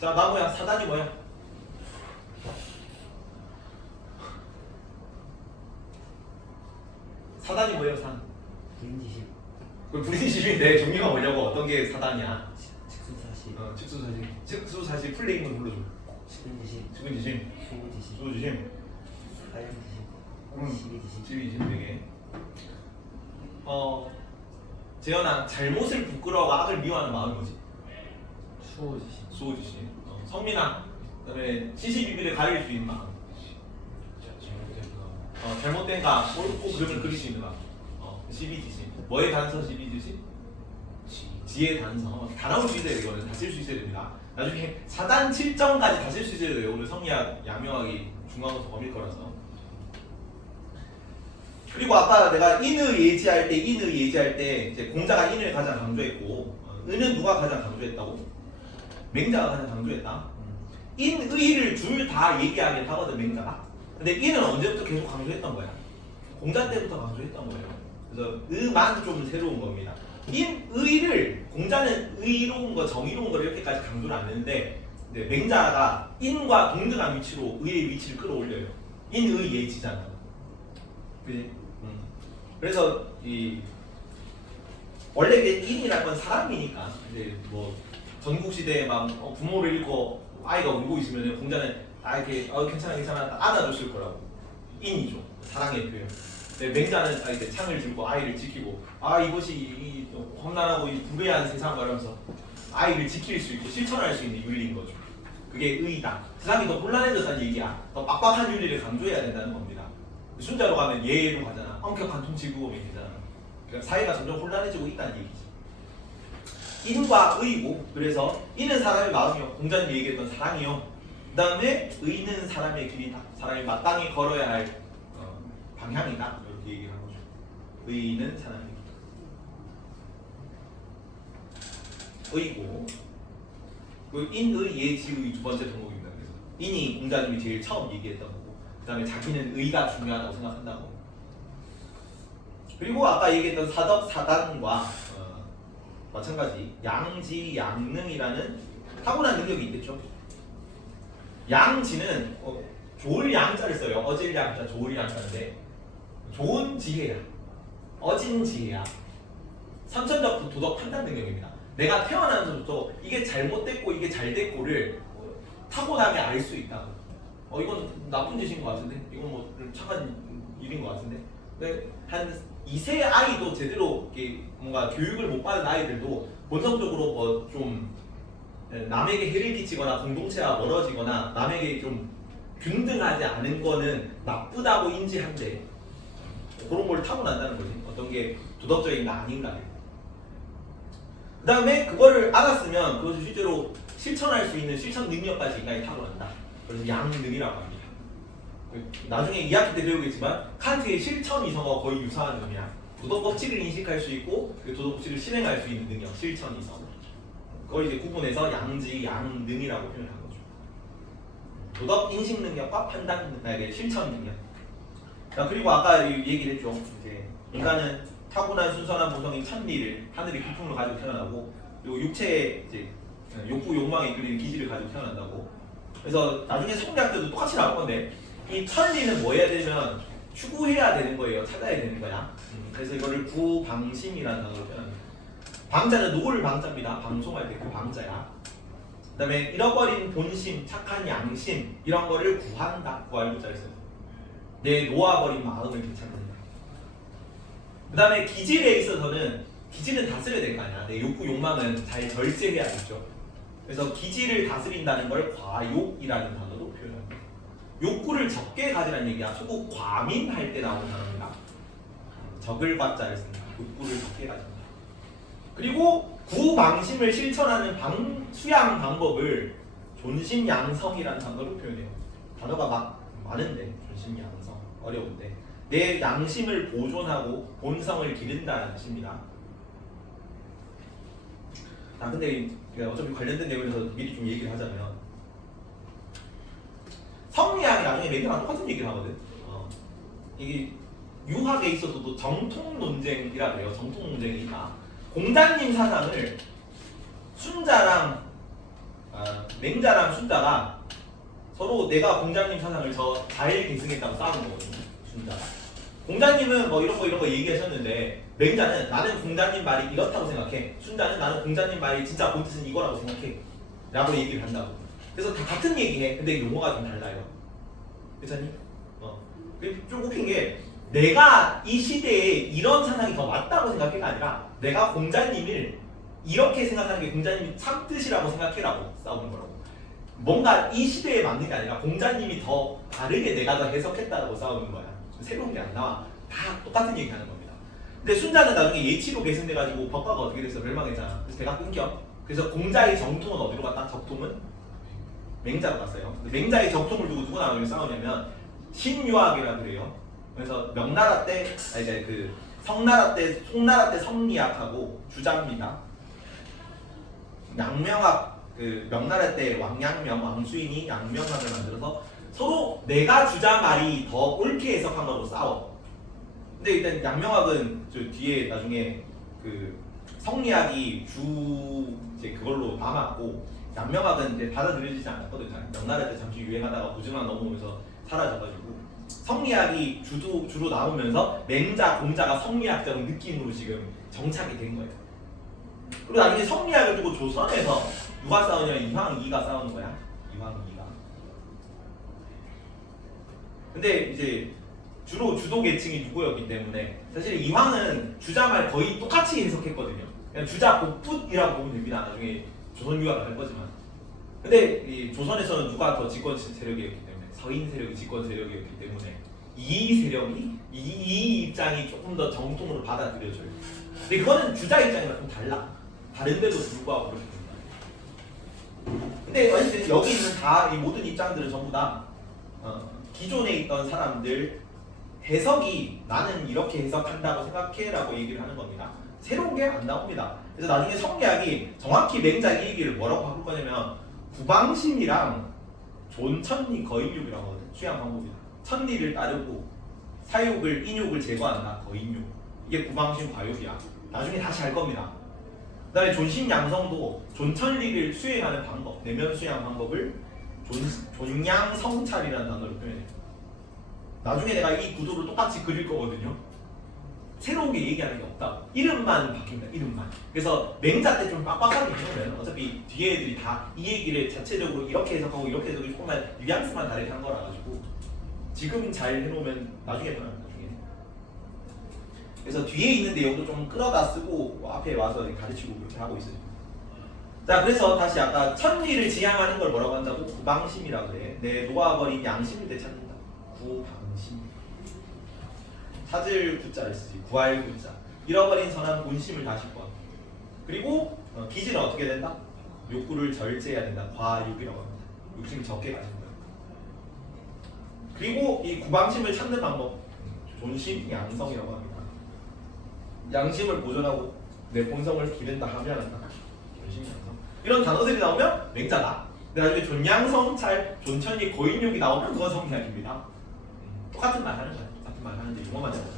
자, 나무야. 사단이 뭐야? 사단이 뭐예요? 산. 불인지심. 그 불인지심인데 종류가 뭐냐고. 어떤 게 사단이야? 직수사실. 즉수사실 플레임을 불러줘. 식은지심. 즉은지심, 수호지심. 수호지심, 사형지심. 시비지심. 지휘지심 되게. 재현아, 잘못을 부끄러워 악을 미워하는 마음이 뭐지? 수호지심. 수호지심. 성민아, 그다음에 시시비비를 가릴 수 있는 마음. 잘못된 가 옳고 그름을 그릴 수 있는 마음. 시비지심. 뭐의 단서 시비지심? 지혜의 단서. 다 나올 수 있어야 돼. 이거는 다 쓸 수 있어야 됩니다. 나중에 4단 7점까지 다 쓸 수 있어야 돼요. 오늘 성리학 양명하기 중간고사 범일 거라서. 그리고 아까 내가 인의 예지할 때 이제 공자가 인을 가장 강조했고, 의는 누가 가장 강조했다고? 맹자가 가장 강조했다. 인의를 둘 다 얘기하긴 하거든, 맹자가. 근데 인은 언제부터 계속 강조했던 거야? 공자 때부터 강조했던 거예요. 그래서 의만 좀 새로운 겁니다. 인의를 공자는 의로운 거, 정의로운 걸 이렇게까지 강조를 안 했는데, 맹자가 인과 동등한 위치로 의의 위치를 끌어올려요. 인의 예지잖아. 그지? 그래서 원래 인이란 건 사람이니까 이제 뭐 전국 시대에 막 부모를 잃고 아이가 울고 있으면 공자는 이렇게 괜찮아 안아줬을 거라고. 인이죠. 사랑의 표현. 맹자는 이제 창을 들고 아이를 지키고 이것이 이 험난하고 이 불의한 세상 말하면서 아이를 지킬 수 있고 실천할 수 있는 윤리인 거죠. 그게 의다. 세상이 더 혼란해졌다는 얘기야. 더 빡빡한 윤리를 강조해야 된다는 겁니다. 순자로 가면 예로 가잖아. 엄격한 통치구범이 되잖아. 그러니까 사회가 점점 혼란해지고 있다는 얘기지. 인과 의고, 그래서 인은 사람의 마음이요, 공자님 얘기했던 사랑이요. 그 다음에 의는 사람의 길이다. 사람이 마땅히 걸어야 할 방향이다. 이렇게 얘기를 한 거죠. 의는 사람의 길. 의고, 그 인의 예지의 두 번째 종목입니다. 그래서 인이 공자님이 제일 처음 얘기했던 거고, 그 다음에 자기는 의가 중요하다고 생각한다고. 그리고 아까 얘기했던 사덕 사단과 마찬가지 양지 양능이라는 타고난 능력이 있겠죠. 양지는 좋을 양자를 써요. 어질 양자, 좋을 양자인데 좋은 지혜야, 어진 지혜야. 선천적 도덕 판단 능력입니다. 내가 태어나면서부터 이게 잘못됐고 이게 잘됐고를 타고나게 알 수 있다. 이건 나쁜 짓인 것 같은데, 이건 뭐 착한 일인 것 같은데. 근데 한 2세 아이도 제대로 뭔가 교육을 못 받은 아이들도 본성적으로 뭐 좀 남에게 해를 끼치거나 공동체와 멀어지거나 남에게 좀 균등하지 않은 거는 나쁘다고 인지한데 그런 걸 타고난다는 거지. 어떤 게 도덕적인가 아닌가. 그 다음에 그거를 알았으면 그것을 실제로 실천할 수 있는 실천 능력까지 인간이 타고난다. 그래서 양능이라고 합니다. 나중에 2학기 때 배우겠지만 칸트의 실천 이성과 거의 유사한 의미야. 도덕 법칙을 인식할 수 있고 그 도덕 법칙을 실행할 수 있는 능력, 실천 이성. 그걸 이제 구분해서 양지, 양능이라고 표현한 거죠. 도덕 인식 능력과 판단 능력, 실천 능력. 자, 그리고 아까 얘기를 했죠. 이제 인간은 타고난 순수한 본성인 천리를, 하늘의 기품을 가지고 태어나고, 그리고 육체의 이제 욕구 욕망에 이끌리는 기질을 가지고 태어난다고. 그래서 나중에 성리학 때도 똑같이 나올 건데, 이 천리는 뭐 해야 되면 추구해야 되는 거예요. 찾아야 되는 거야. 그래서 이거를 구방심이라는 단어로 표현합니다. 방자는 노을 방자입니다. 방송할 때 그 방자야. 그 다음에 잃어버린 본심, 착한 양심 이런 거를 구한다. 구할 구자 있어요. 내 놓아버린 마음을 되찾는다. 그 다음에 기질에 있어서는 기질은 다 써야 될 거 아니야. 내 욕구 욕망은 잘 절제해야겠죠. 그래서 기질을 다스린다는 걸 과욕이라는 단어로 표현합니다. 욕구를 적게 가지라는 얘기야. 소국 과민할 때 나오는 단어입니다. 적을 과자를 씁니다. 욕구를 적게 가진다. 그리고 구망심을 실천하는 수양 방법을 존심양성이라는 단어로 표현해요. 단어가 막 많은데 존심양성 어려운데 내 양심을 보존하고 본성을 기른다는 뜻입니다. 근데 어차피 관련된 내용에서 미리 좀 얘기를 하자면 성리학이 나중에 매개랑 똑같은 얘기를 하거든. 이게 유학에 있어서도 정통 논쟁이라고 해요. 정통 논쟁이 있다. 공자님 사상을 순자랑 맹자랑 순자가 서로 내가 공자님 사상을 잘 계승했다고 싸우는 거거든요. 순자가. 공자님은 뭐 이런 거 얘기하셨는데 맹자는 나는 공자님 말이 이렇다고 생각해. 순자는 나는 공자님 말이 진짜 본 뜻은 이거라고 생각해. 라고 얘기를 한다고. 그래서 다 같은 얘기해. 근데 용어가 좀 달라요. 괜찮니? 좀 웃긴 게 내가 이 시대에 이런 사상이 더 맞다고 생각해가 아니라 내가 공자님을 이렇게 생각하는 게 공자님이 참 뜻이라고 생각해라고 싸우는 거라고. 뭔가 이 시대에 맞는 게 아니라 공자님이 더 다르게 내가 더 해석했다라고 싸우는 거야. 새로운 게 안 나와. 다 똑같은 얘기 하는 겁니다. 근데 순자는 나중에 예치로 계승돼가지고 법과가 어떻게 됐어? 멸망했잖아. 그래서 배가 끊겨. 그래서 공자의 정통은 어디로 갔다? 적통은 맹자로 갔어요. 맹자의 적통을 두고 누가 나중에 싸우냐면 신유학이라고 그래요. 그래서 명나라 때, 이제 그 성나라 때, 송나라 때 성리학하고 주자입니다. 양명학, 그 명나라 때 왕양명, 왕수인이 양명학을 만들어서 서로 내가 주자 말이 더 옳게 해석한 거로 싸워. 근데 일단 양명학은 저 뒤에 나중에 그 성리학이 이제 그걸로 남았고 양명학은 이제 받아들여지지 않았거든요. 명나라 때 잠시 유행하다가 고증만 넘어오면서 사라져가지고 성리학이 주로 나오면서 맹자, 공자가 성리학적 느낌으로 지금 정착이 된 거예요. 그리고 나중에 성리학을 두고 조선에서 누가 싸우냐면 이황이가 싸우는 거야. 이황이가. 근데 이제 주로 주도 계층이 누구였기 때문에 사실 이황은 주자말 거의 똑같이 해석했거든요. 그냥 주자 복붙이라고 보면 됩니다. 나중에 조선 유학을 할 거지만. 근데 이 조선에서는 누가 더 집권 세력이었기 때문에 서인 세력이 집권 세력이었기 때문에 이 세력이 이 입장이 조금 더 정통으로 받아들여져요. 근데 그거는 주자 입장이랑 좀 달라. 다른데도 불구하고 그렇게 된다. 근데 어쨌든 여기 있는 다 이 모든 입장들은 전부 다 기존에 있던 사람들 해석이 나는 이렇게 해석한다고 생각해라고 얘기를 하는 겁니다. 새로운 게 안 나옵니다. 그래서 나중에 성리학이 정확히 맹자 이 얘기를 뭐라고 바꿀 거냐면 구방심이랑 존천리 거인욕이라고 하거든. 수양 방법이다. 천리를 따르고 사욕을 인욕을 제거한다. 거인욕. 이게 구방심 과욕이야. 나중에 다시 할 겁니다. 그다음에 존심양성도 존천리를 수행하는 방법, 내면 수양 방법을 존양성찰이라는 단어로 표현해요. 나중에 내가 이 구도를 똑같이 그릴 거거든요. 새로운 게 얘기하는 게 없다. 이름만 바뀝니다. 이름만. 그래서 맹자 때 좀 빡빡하게 해놓으면 어차피 뒤에 애들이 다 이 얘기를 자체적으로 이렇게 해석하고 이렇게 해석하고 조금만 뉘앙스만 다르게 한 거라 가지고 지금 잘 해놓으면 나중에 변합니다. 나중에. 그래서 뒤에 있는 내용도 좀 끌어다 쓰고 앞에 와서 가르치고 그렇게 하고 있어요. 자, 그래서 다시 아까 천리를 지향하는 걸 뭐라고 한다고? 구방심이라고 그래. 내 놓아버린 양심을 되찾는다. 구방심. 찾을 구자를 쓰지. 구할 구자. 잃어버린 선한 본심을 다시 구하고. 그리고 기질은 어떻게 된다? 욕구를 절제해야 된다. 과욕이라고 합니다. 욕심이 적게 가진 거예요. 그리고 이 구방심을 찾는 방법, 존심 양성이라고 합니다. 양심을 보존하고 내 본성을 기른다 하면 존심 양성. 이런 단어들이 나오면 맹자다. 근데 나중에 존양성찰, 존천리, 고인욕이 나오면 그건 성리학입니다. 똑같은 말 하는 거야. 같은 말 하는데 용어만 다르다.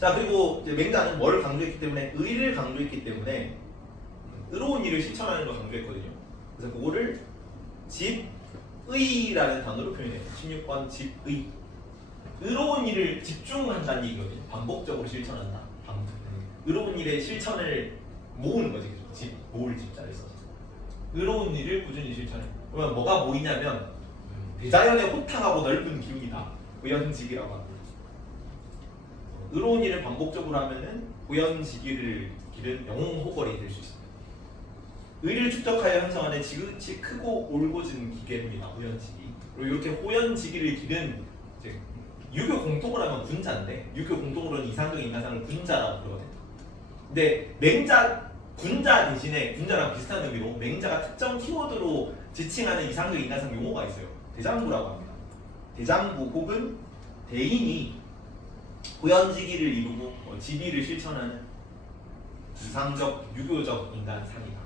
자, 그리고 이제 맹자는 뭘 강조했기 때문에 의를 강조했기 때문에 의로운 일을 실천하는 걸 강조했거든요. 그래서 그거를 집의라는 단어로 표현해요. 16번 집의. 의로운 일을 집중한다는 얘기거든요. 반복적으로 실천한다. 의로운 일의 실천을 모으는 거지. 집, 모을 집자를 써서. 의로운 일을 꾸준히 실천해. 그러면 뭐가 모이냐면 대자연의 호탕하고 넓은 기운이다. 고연지기라고 합니다. 의로운 일을 반복적으로 하면은 고연지기를 기른 영웅호걸이 될 수 있습니다. 의를 축적하여 형성하는 지극히 크고 올곧은 기계입니다. 호연지기. 그리고 이렇게 호연지기를 기른 이제 유교 공통을 하면 군자인데 유교 공통으로는 이상적 인간상을 군자라고 부르거든요. 근데 맹자 군자 대신에 군자랑 비슷한 의미로 맹자가 특정 키워드로 지칭하는 이상적 인간상 용어가 있어요. 대장부라고 합니다. 대장부 혹은 대인이 호연지기를 이루고 지비를 실천하는 이상적 유교적 인간상이다.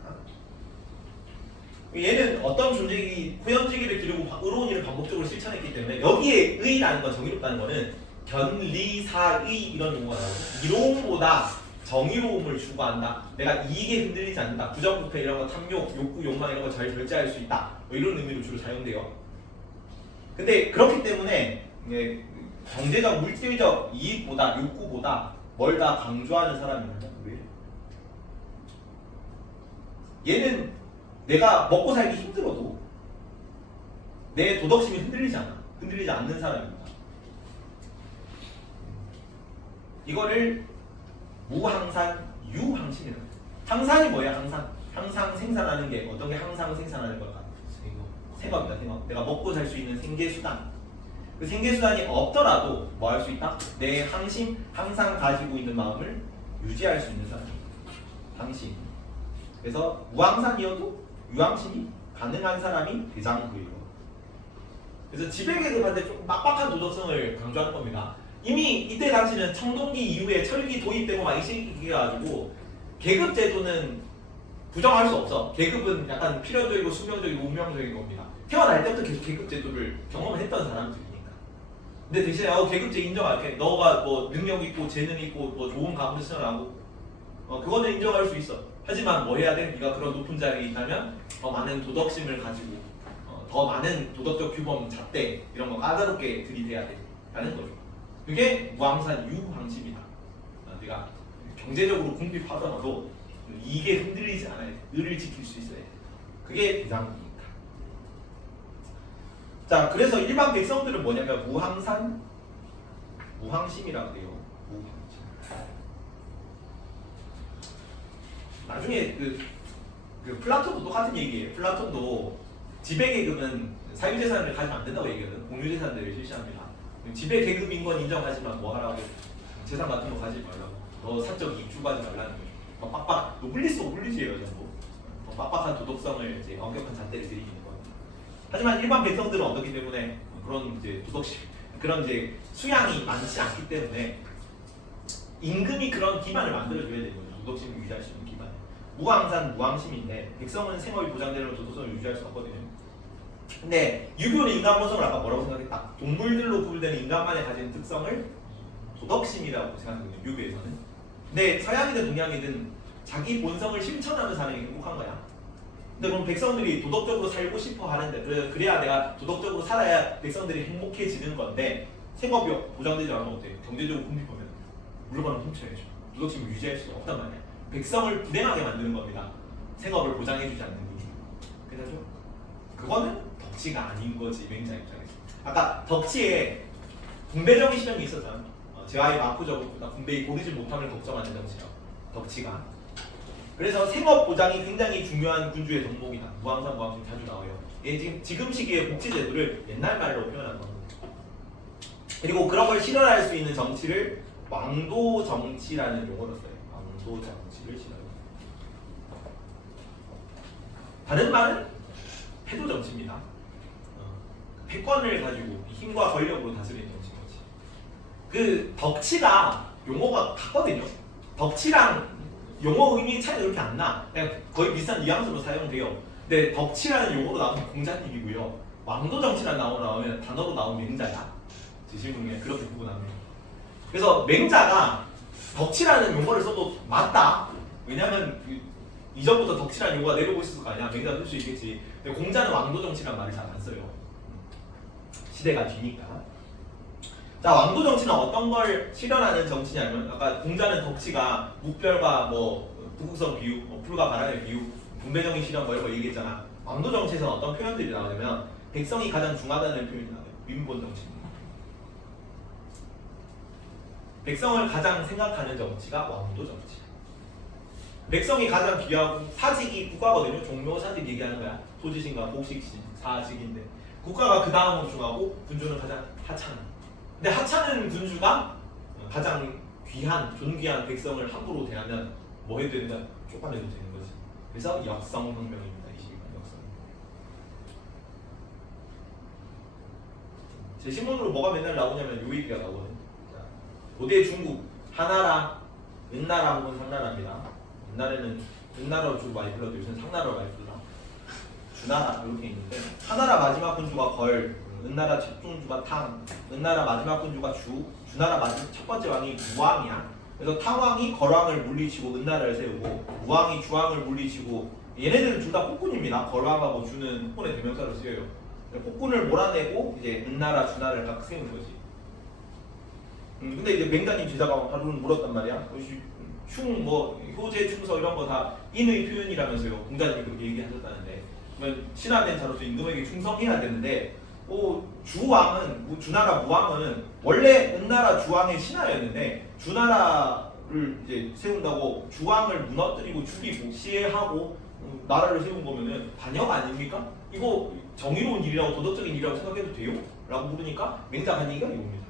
얘는 어떤 존재이 호연지기를 기르고 의로운 일을 반복적으로 실천했기 때문에 여기에 의라는 건 정의롭다는 거는 견리사의 이런 용어가 나오고 이로움보다 정의로움을 추구한다. 내가 이익에 흔들리지 않는다. 부정부패 이런 거 탐욕, 욕구, 욕망 이런 거 잘 절제할 수 있다. 뭐 이런 의미로 주로 사용돼요. 근데 그렇기 때문에 경제적, 물질적 이익보다 욕구보다 뭘 다 강조하는 사람입니다. 얘는 내가 먹고 살기 힘들어도 내 도덕심이 흔들리지 않는 사람입니다. 이거를 무항산 유항심이라고 해요. 항산이 뭐예요? 항상 생산하는 게 어떤 게 항상 생산하는 걸까? 생업입니다. 생업. 내가 먹고 살 수 있는 생계수단. 그 생계수단이 없더라도 뭐 할 수 있다? 내 항심, 항상 가지고 있는 마음을 유지할 수 있는 사람입니다. 항심. 그래서 무항산이어도 유항심이 가능한 사람이 대장부예요. 그래서 지배계급한테 좀 빡빡한 도덕성을 강조하는 겁니다. 이미 이때 당시는 청동기 이후에 철기 도입되고 막 이 시기가지고 계급 제도는 부정할 수 없어. 계급은 약간 필연적이고 수명적이고 운명적인 겁니다. 태어날 때부터 계속 계급 제도를 경험을 했던 사람들이니까. 근데 대신에 계급제 인정할게. 너가 뭐 능력 있고 재능 있고 뭐 좋은 가문에 태어나고 그거는 인정할 수 있어. 하지만 뭐 해야 돼? 네가 그런 높은 자리에 있다면 더 많은 도덕심을 가지고 더 많은 도덕적 규범, 잣대 이런 거 까다롭게 들이대야 돼라는 거죠. 그게 무항산 유항심이다. 네가 경제적으로 궁핍하더라도 이게 흔들리지 않아야 돼. 의를 지킬 수 있어야 돼. 그게 대장부입니다. 자, 그래서 일반 백성들은 뭐냐면 무항산, 무항심이라고 해요. 무항심. 나중에 그 플라톤도 똑같은 얘기예요. 플라톤도 지배계급은 사유재산을 가지면 안 된다고 얘기하거든. 공유재산들을 실시합니다. 지배계급인 건 인정하지만 뭐 하라고? 재산 같은 거 가지 말라고. 너 사적 이익 추구하지 말라는 거죠. 더 빡빡, 너 물리지예요 전부. 더 빡빡한 도덕성을 이제 엄격한 잣대를 들이는 거예요. 하지만 일반 백성들은 어떻기 때문에 그런 이제 도덕심, 그런 이제 수양이 많지 않기 때문에 임금이 그런 기반을 만들어줘야 되는 거죠. 도덕심을 유지할 수 있는 기반. 무항산, 무항심인데 백성은 생업이 보장되려면 도덕성을 유지할 수 없거든요. 근데 유교는 인간 본성을 아까 뭐라고 생각했다? 동물들로 분류되는 인간만이 가진 특성을 도덕심이라고 생각하거든요. 유교에서는. 근데 서양이든 동양이든 자기 본성을 실천하는 사람이 행복한 거야. 근데 그럼 백성들이 도덕적으로 살고 싶어 하는데 그래야 내가 도덕적으로 살아야 백성들이 행복해지는 건데 생업이 보장되지 않으면 어때? 경제적으로 궁핍하면 물건을 훔쳐야죠. 도덕심을 유지할 수가 없단 말이야. 백성을 불행하게 만드는 겁니다. 생업을 보장해주지 않는 이유. 그래서 그거는 덕치가 아닌 거지, 맹자 입장에서. 아까 덕치에 분배정의 시점이 있었잖아. 제와의 마포적으로보다 분배의 고르지 못함을 걱정하는 정치요. 덕치가. 그래서 생업 보장이 굉장히 중요한 군주의 덕목이다. 무항산, 무항심 자주 나와요. 얘 지금 시기의 복지제도를 옛날 말로 표현한 겁니다. 그리고 그런 걸 실현할 수 있는 정치를 왕도 정치라는 용어로 써요. 왕도 정치를 실현해요. 다른 말은 패도 정치입니다. 패권을 가지고 힘과 권력으로 다스리는 정치인 거지. 그 덕치가 용어가 같거든요. 덕치랑 용어 의미 차이가 그렇게 안 나. 그냥 거의 비슷한 뉘앙스로 사용돼요. 근데 덕치라는 용어로 나오면 공자님이고요. 왕도 정치라는 단어로 나오면 맹자야. 제 질문에 그렇게 구분합니다. 그래서 맹자가 덕치라는 용어를 써도 맞다. 왜냐면 이전부터 덕치라는 용어가 내려오고 있을 거 아니야. 맹자가 쓸 수 있겠지. 근데 공자는 왕도 정치라는 말을 잘 안 써요. 시대가 뒤니까. 자, 왕도 정치는 어떤 걸 실현하는 정치냐면 아까 공자는 덕치가 묵별과 뭐 북극성 비유, 풀과 바람의 비유, 분배정의 실현 뭐 이런 거 얘기했잖아. 왕도 정치에서는 어떤 표현들이 나오냐면 백성이 가장 중하다는 표현이 나와요. 민본 정치입니다. 백성을 가장 생각하는 정치가 왕도 정치. 백성이 가장 귀하고 사직이 국가거든요. 종묘 사직 얘기하는 거야. 소지신과 복식신 사직인데 국가가 그 다음으로 중하고 군주는 가장 하찮은. 근데 하찮은 군주가 가장 귀한 존귀한 백성을 함부로 대하면 뭐 해도 된다? 쫓아내도 되는 거지. 그래서 역성혁명입니다. 이 시기가 역성. 제 신문으로 뭐가 맨날 나오냐면 요 얘기가 나오거든요. 자, 고대 중국 하나라, 은나라 혹은 상나라입니다. 옛날에는 은나라로 주로 많이 불러도 요새는 상나라로 많이 불러. 주나라 이렇게 있는데 하나라 마지막 군주가 걸, 은나라 첫 군주가 탕, 은나라 마지막 군주가 주나라 마지막 첫 번째 왕이 무왕이야. 그래서 탕왕이 걸왕을 물리치고 은나라를 세우고 무왕이 주왕을 물리치고 얘네들은 둘 다 폭군입니다. 걸왕하고 주는 폭군의 대명사로 쓰여요. 폭군을 몰아내고 이제 은나라, 주나라를 각 세우는 거지. 근데 이제 맹자님 제자가 하루는 물었단 말이야. 뭐 효제, 충서 이런 거 다 인의 표현이라면서요. 공자님이 그렇게 얘기하셨다는데 그러면 신하된 자로서 임금에게 충성해야 되는데 주왕은 주나라 무왕은 원래 은나라 주왕의 신하였는데 주나라를 이제 세운다고 주왕을 무너뜨리고 죽이고 시해하고 나라를 세운 거면은 반역 아닙니까? 이거 정의로운 일이라고 도덕적인 일이라고 생각해도 돼요? 라고 물으니까 맹자가 한 얘기가 이겁니다.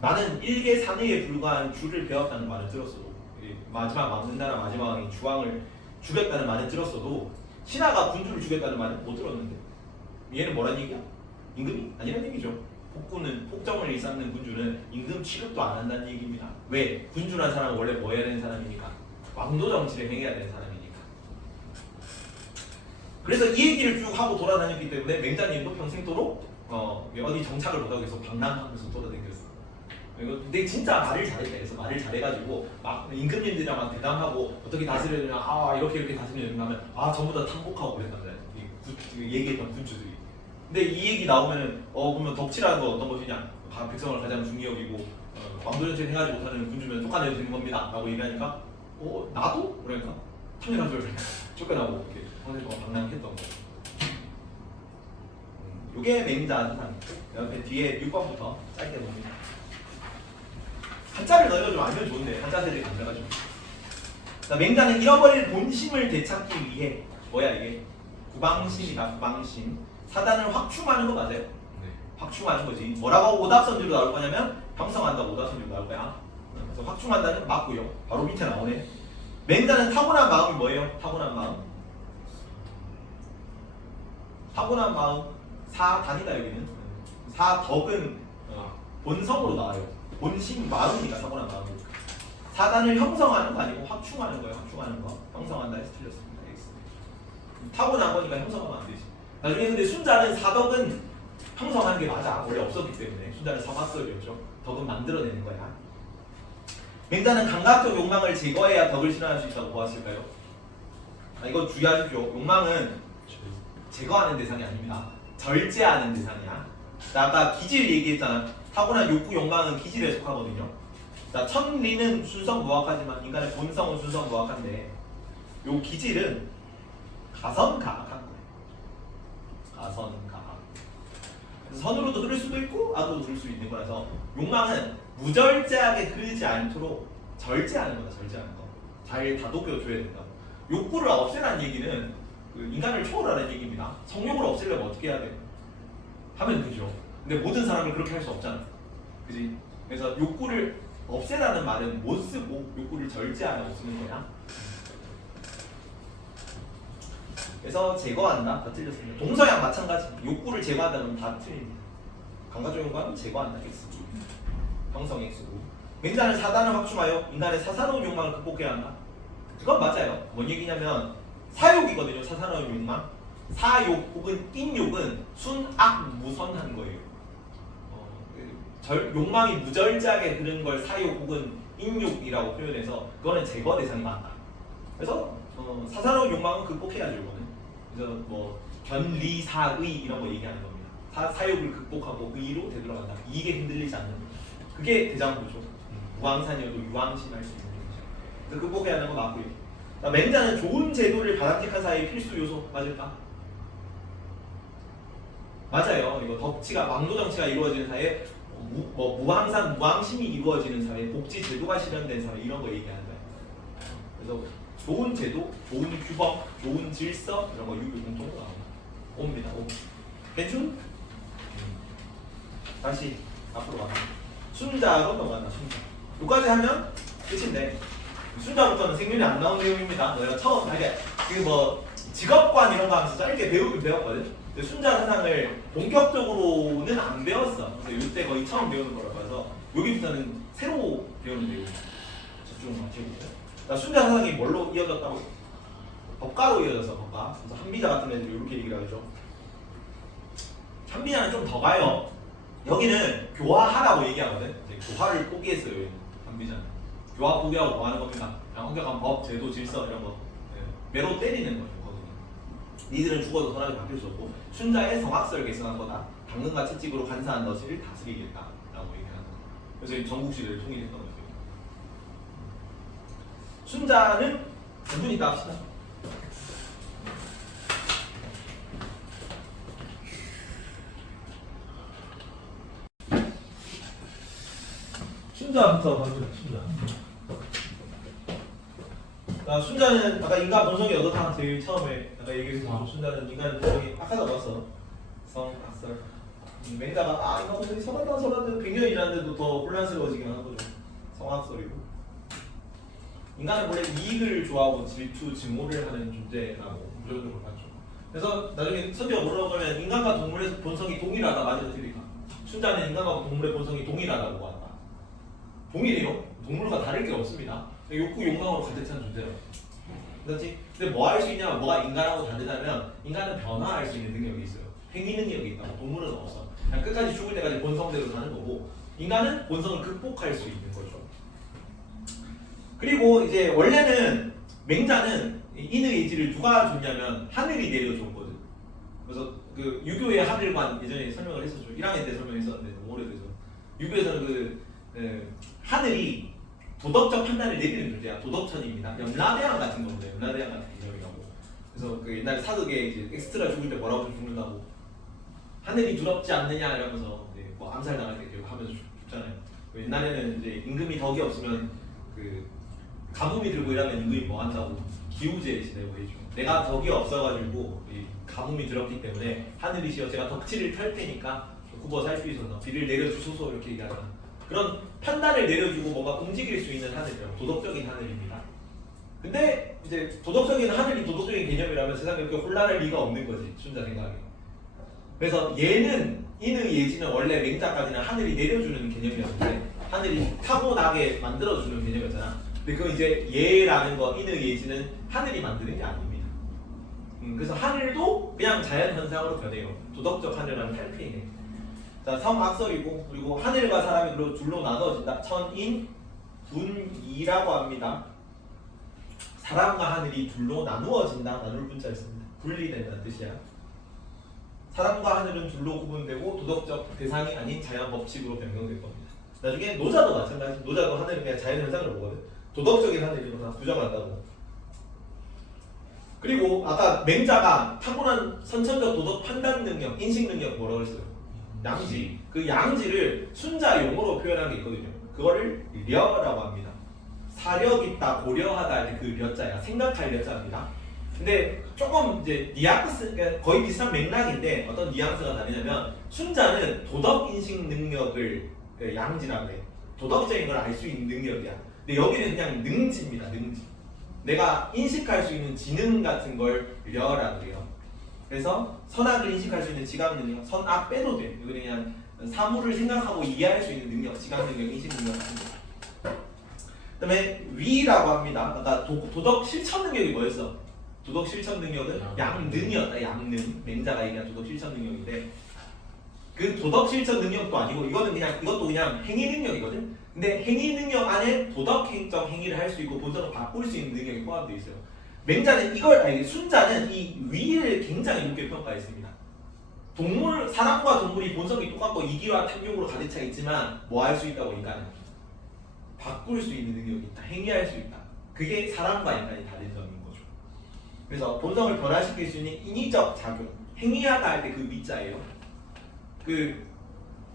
나는 일개 사내에 불과한 주를 배웠다는 말을 들었어도 마지막 왕 은나라 마지막 왕이 주왕을 죽였다는 말을 들었어도 신하가 군주를 죽였다는 말은 못 들었는데 얘는 뭐란 얘기야? 임금이? 아니란 얘기죠. 폭군은 폭정을 일삼는 군주는 임금 취급도 안 한다는 얘기입니다. 왜? 군주란 사람은 원래 뭐 해야 되는 사람이니까 왕도 정치를 행해야 되는 사람이니까. 그래서 이 얘기를 쭉 하고 돌아다녔기 때문에 맹자님도 평생도록 어디 정착을 못하고 계속 방랑하면서 돌아다녔어. 근데 진짜 말을 잘했다. 그래서 말을 잘해가지고 막 임금님들이랑 막 대담하고 어떻게 다스려야 되냐, 이렇게 다스려야 되냐 하면 전부 다 탕복하고 그랬단다. 얘기했던 군주들이. 근데 이 얘기 나오면은 그러면 덕치라는 건 어떤 것이냐? 백성을 가장 중히 여기고 왕도 정치를 행하지 못하는 군주면 쫓아내도 되는 겁니다. 라고 얘기하니까 나도? 그러니까 당연하죠. 쫓겨나고 이렇게 평생 동안 방랑했던 거. 요게 맹자 사상. 옆에 뒤에 6번부터 짧게 봅니다. 한자를 너희가 좀 알면 좋은데 한자 세대를 감자가지고. 자, 맹자는 잃어버릴 본심을 되찾기 위해 뭐야 이게? 구방심이다. 구방심. 사단을 확충하는 거 맞아요? 네. 확충하는 거지. 뭐라고 오답선지로 나올 거냐면 형성한다 오답선지로 나올 거야. 그래서 확충한다는 맞고요. 바로 밑에 나오네. 맹자는 타고난 마음이 뭐예요? 타고난 마음. 타고난 마음. 사단이다 여기는. 사덕은 본성으로 나와요. 본심 마음이니까 타고난 마음. 사단을 형성하는 거 아니고 확충하는 거예요. 확충하는 거. 형성한다 해서 틀렸습니다. 타고난 거니까 형성하면 안 되지. 나중에 근데 순자는 사덕은 형성하는 게 맞아. 원래 없었기 때문에 순자는 사막설이었죠. 덕은 만들어내는 거야. 맹자는 감각적 욕망을 제거해야 덕을 실현할 수 있다고 보았을까요? 이거 주의하십시오. 욕망은 제거하는 대상이 아닙니다. 절제하는 대상이야. 자, 아까 기질 얘기했잖아. 타고난 욕구 욕망은 기질에 속하거든요. 자, 천리는 순성무학하지만 인간의 본성은 순성무학한데 요 기질은 가선가악한 거예요. 가선가악. 그래서 선으로도 흐를 수도 있고 악으로도 흐를 수 있는 거라서 욕망은 무절제하게 흐르지 않도록 절제하는 거다. 절제하는 거. 잘 다독여줘야 된다고. 욕구를 없애라는 얘기는 인간을 초월하는 얘기입니다. 성욕을 없애려면 어떻게 해야 돼? 하면 되죠. 근데 모든 사람을 그렇게 할 수 없잖아. 그지? 그래서 욕구를 없애라는 말은 못 쓰고 욕구를 절제하라고 쓰는 거야. 그래서 제거한다. 다 틀렸습니다. 동서양 마찬가지. 욕구를 제거한다는 다 틀립니다. 감각적 욕망은 제거한다. X고 형성 X고. 맹자는 사단을 확충하여 인간의 사사로운 욕망을 극복해야 한다. 그건 맞아요. 뭔 얘기냐면 사욕이거든요. 사사로운 욕망. 사욕 혹은 인욕은 순악무선한 거예요. 욕망이 무절제하게 흐르는 걸 사욕 혹은 인욕이라고 표현해서 그거는 제거 대상이 맞다. 그래서 사사로운 욕망은 극복해야죠. 이거는. 그래서 뭐 견리사의 이런 거 얘기하는 겁니다. 사욕을 극복하고 의로 되돌아간다. 이게 흔들리지 않는 거죠. 그게 대장부죠. 무왕산이어도 유왕신할 수 있는 거죠. 그래서 극복해야 하는 거 맞고요. 맹자는 좋은 제도를 바람직한 사회의 필수 요소 맞을까? 맞아요. 이거 덕치가 왕도 정치가 이루어지는 사회, 무왕산 무왕심이 이루어지는 사회, 복지 제도가 실현된 사회 이런 거 얘기하는 거예요. 그래서 좋은 제도, 좋은 규범, 좋은 질서 이런 거 유교 공통으로 옵니다. 괜찮? 다시 앞으로 가자. 순자로 넘어간다. 순자. 여기까지 하면 끝인데 순자부터는 생존이 안 나온 내용입니다. 너희가 처음 하게 그뭐 직업관 이런 거 하면서 짧게 배우긴 배웠거든. 근데 순자 사상을 본격적으로는 안 배웠어. 그래서 이때 거의 처음 배우는 거라고 해서 여기부터는 새로 배우는 내용. 집중을 맞춰보세요. 순자 사상이 뭘로 이어졌다고? 법가로 이어져서 법가. 그래서 한비자 같은 애들이 이렇게 얘기를 하죠. 한비자는 좀 더 가요. 여기는 교화하라고 얘기하거든. 이제 교화를 포기했어요. 여기는 한비자는. 교화 포기하고 뭐 하는 겁니까? 그냥 엄격한 법, 제도, 질서 이런 거 매로 때리는 거죠. 니들은 죽어도 선하게 바뀔 수 없고 순자의 성악설을 개성한 거다. 당근과 채찍으로 간사한 너희를 다스리겠다라고 얘기하는 거예요. 그래서 전국시대를 통일했던 거죠. 순자는 분분히 있다 합시다. 순자부터 봐주세요. 순자는 아까 인간 본성이 어떻다 제일 처음에 아까 얘기했죠. 순자는 인간 본성이 아까도 봤어. 성악설. 맹자가 인간 본성이 선하다 100년 일하는데도 더 혼란스러워지긴 하는 거죠. 성악설이고. 인간은 원래 이익을 좋아하고 질투, 증오를 하는 존재라고 무조건적으로 봤죠. 그래서 나중에 선비가 물어보면 인간과 동물의 본성이 동일하다 맞아요, 틀릴까? 순자는 인간과 동물의 본성이 동일하다고 봤다. 동일해요. 동물과 다를 게 없습니다. 욕구, 욕망으로 가득 찬 존재라고. 그렇지? 근데 뭐 할 수 있냐면 뭐가 인간하고 다르다면 인간은 변화할 수 있는 능력이 있어요. 행위 능력이 있다고. 동물은 없어. 그냥 끝까지 죽을 때까지 본성대로 사는 거고 인간은 본성을 극복할 수 있는 거죠. 그리고 이제 원래는 맹자는 인의 예지를 누가 줬냐면 하늘이 내려줬거든. 그래서 그 유교의 하늘관 예전에 설명을 했었죠. 1학년 때 설명했었는데 너무 오래돼서 유교에서는 하늘이 도덕적 판단을 내리는 존재야. 도덕천입니다. 염라대왕 같은 겁니다. 염라대왕 같은 개념이라고. 그래서 그 옛날 사극에 이제 엑스트라 죽을 때 뭐라고 좀 죽는다고 하늘이 두렵지 않느냐 이러면서 이제 뭐 암살당할 때 이렇게 하면서 죽잖아요. 옛날에는 이제 임금이 덕이 없으면 그 가뭄이 들고 이러면 임금이 뭐 한다고 기우제 지내고 해줘. 내가 덕이 없어가지고 이 가뭄이 들었기 때문에 하늘이시여 제가 덕치를 펼 테니까 굽어 살피소서 비를 내려주소서 이렇게 얘기하잖아. 그런 판단을 내려주고 뭔가 움직일 수 있는 하늘이라고. 도덕적인 하늘입니다. 근데 이제 도덕적인 하늘이 도덕적인 개념이라면 세상에 그렇게 혼란할 리가 없는 거지. 순자 생각에. 그래서 얘는 인의 예지는 원래 맹자까지는 하늘이 내려주는 개념이었는데 하늘이 타고나게 만들어주는 개념이었잖아. 근데 그건 이제 예라는 거 인의 예지는 하늘이 만드는 게 아닙니다. 그래서 하늘도 그냥 자연 현상으로 변해요. 도덕적 하늘은 탈피해. 자, 성악설이고 그리고 하늘과 사람이 둘로 나눠진다. 천인, 분이라고 합니다. 사람과 하늘이 둘로 나누어진다. 나눌 분자를 씁니다. 분리된다는 뜻이야. 사람과 하늘은 둘로 구분되고 도덕적 대상이 아닌 자연 법칙으로 변경될 겁니다. 나중에 노자도 마찬가지. 노자도 하늘을 그냥 자연 현상으로 보거든. 도덕적인 하늘이로 다 부정한다고. 그리고 아까 맹자가 타고난 선천적 도덕 판단 능력, 인식 능력 뭐라고 했어요? 양지. 그 양지를 순자용어로 표현한 게 있거든요. 그거를 려라고 합니다. 사력 있다, 고려하다 할 때 그 려자야. 생각할 려자입니다. 근데 조금 이제 뉘앙스, 그러니까 거의 비슷한 맥락인데 어떤 뉘앙스가 다르냐면 순자는 도덕 인식 능력을 양지라고 해. 도덕적인 걸 알 수 있는 능력이야. 근데 여기는 그냥 능지입니다. 능지. 내가 인식할 수 있는 지능 같은 걸 려라고 해요. 그래서 선악을 인식할 수 있는 지각 능력, 선악 빼도 돼. 이거 그냥 사물을 생각하고 이해할 수 있는 능력, 지각 능력, 인식 능력 같은 거. 그다음에 위라고 합니다. 아까 도덕 실천 능력이 뭐였어? 도덕 실천 능력은 양능이었다. 양능. 맹자가 얘기한 도덕 실천 능력인데 그 도덕 실천 능력도 아니고 이것도 그냥 행위 능력이거든. 근데 행위 능력 안에 도덕적 행위를 할 수 있고 본성을 바꿀 수 있는 능력이 포함되어 있어요. 맹자는 순자는 이 위를 굉장히 높게 평가했습니다. 사람과 동물이 본성이 똑같고 이기와 탐욕으로 가득 차 있지만 뭐 할 수 있다고 인간은? 바꿀 수 있는 능력이 있다. 행위할 수 있다. 그게 사람과 인간이 다른 점인 거죠. 그래서 본성을 변화시킬 수 있는 인위적 작용, 행위하다 할 때 그 위자예요. 그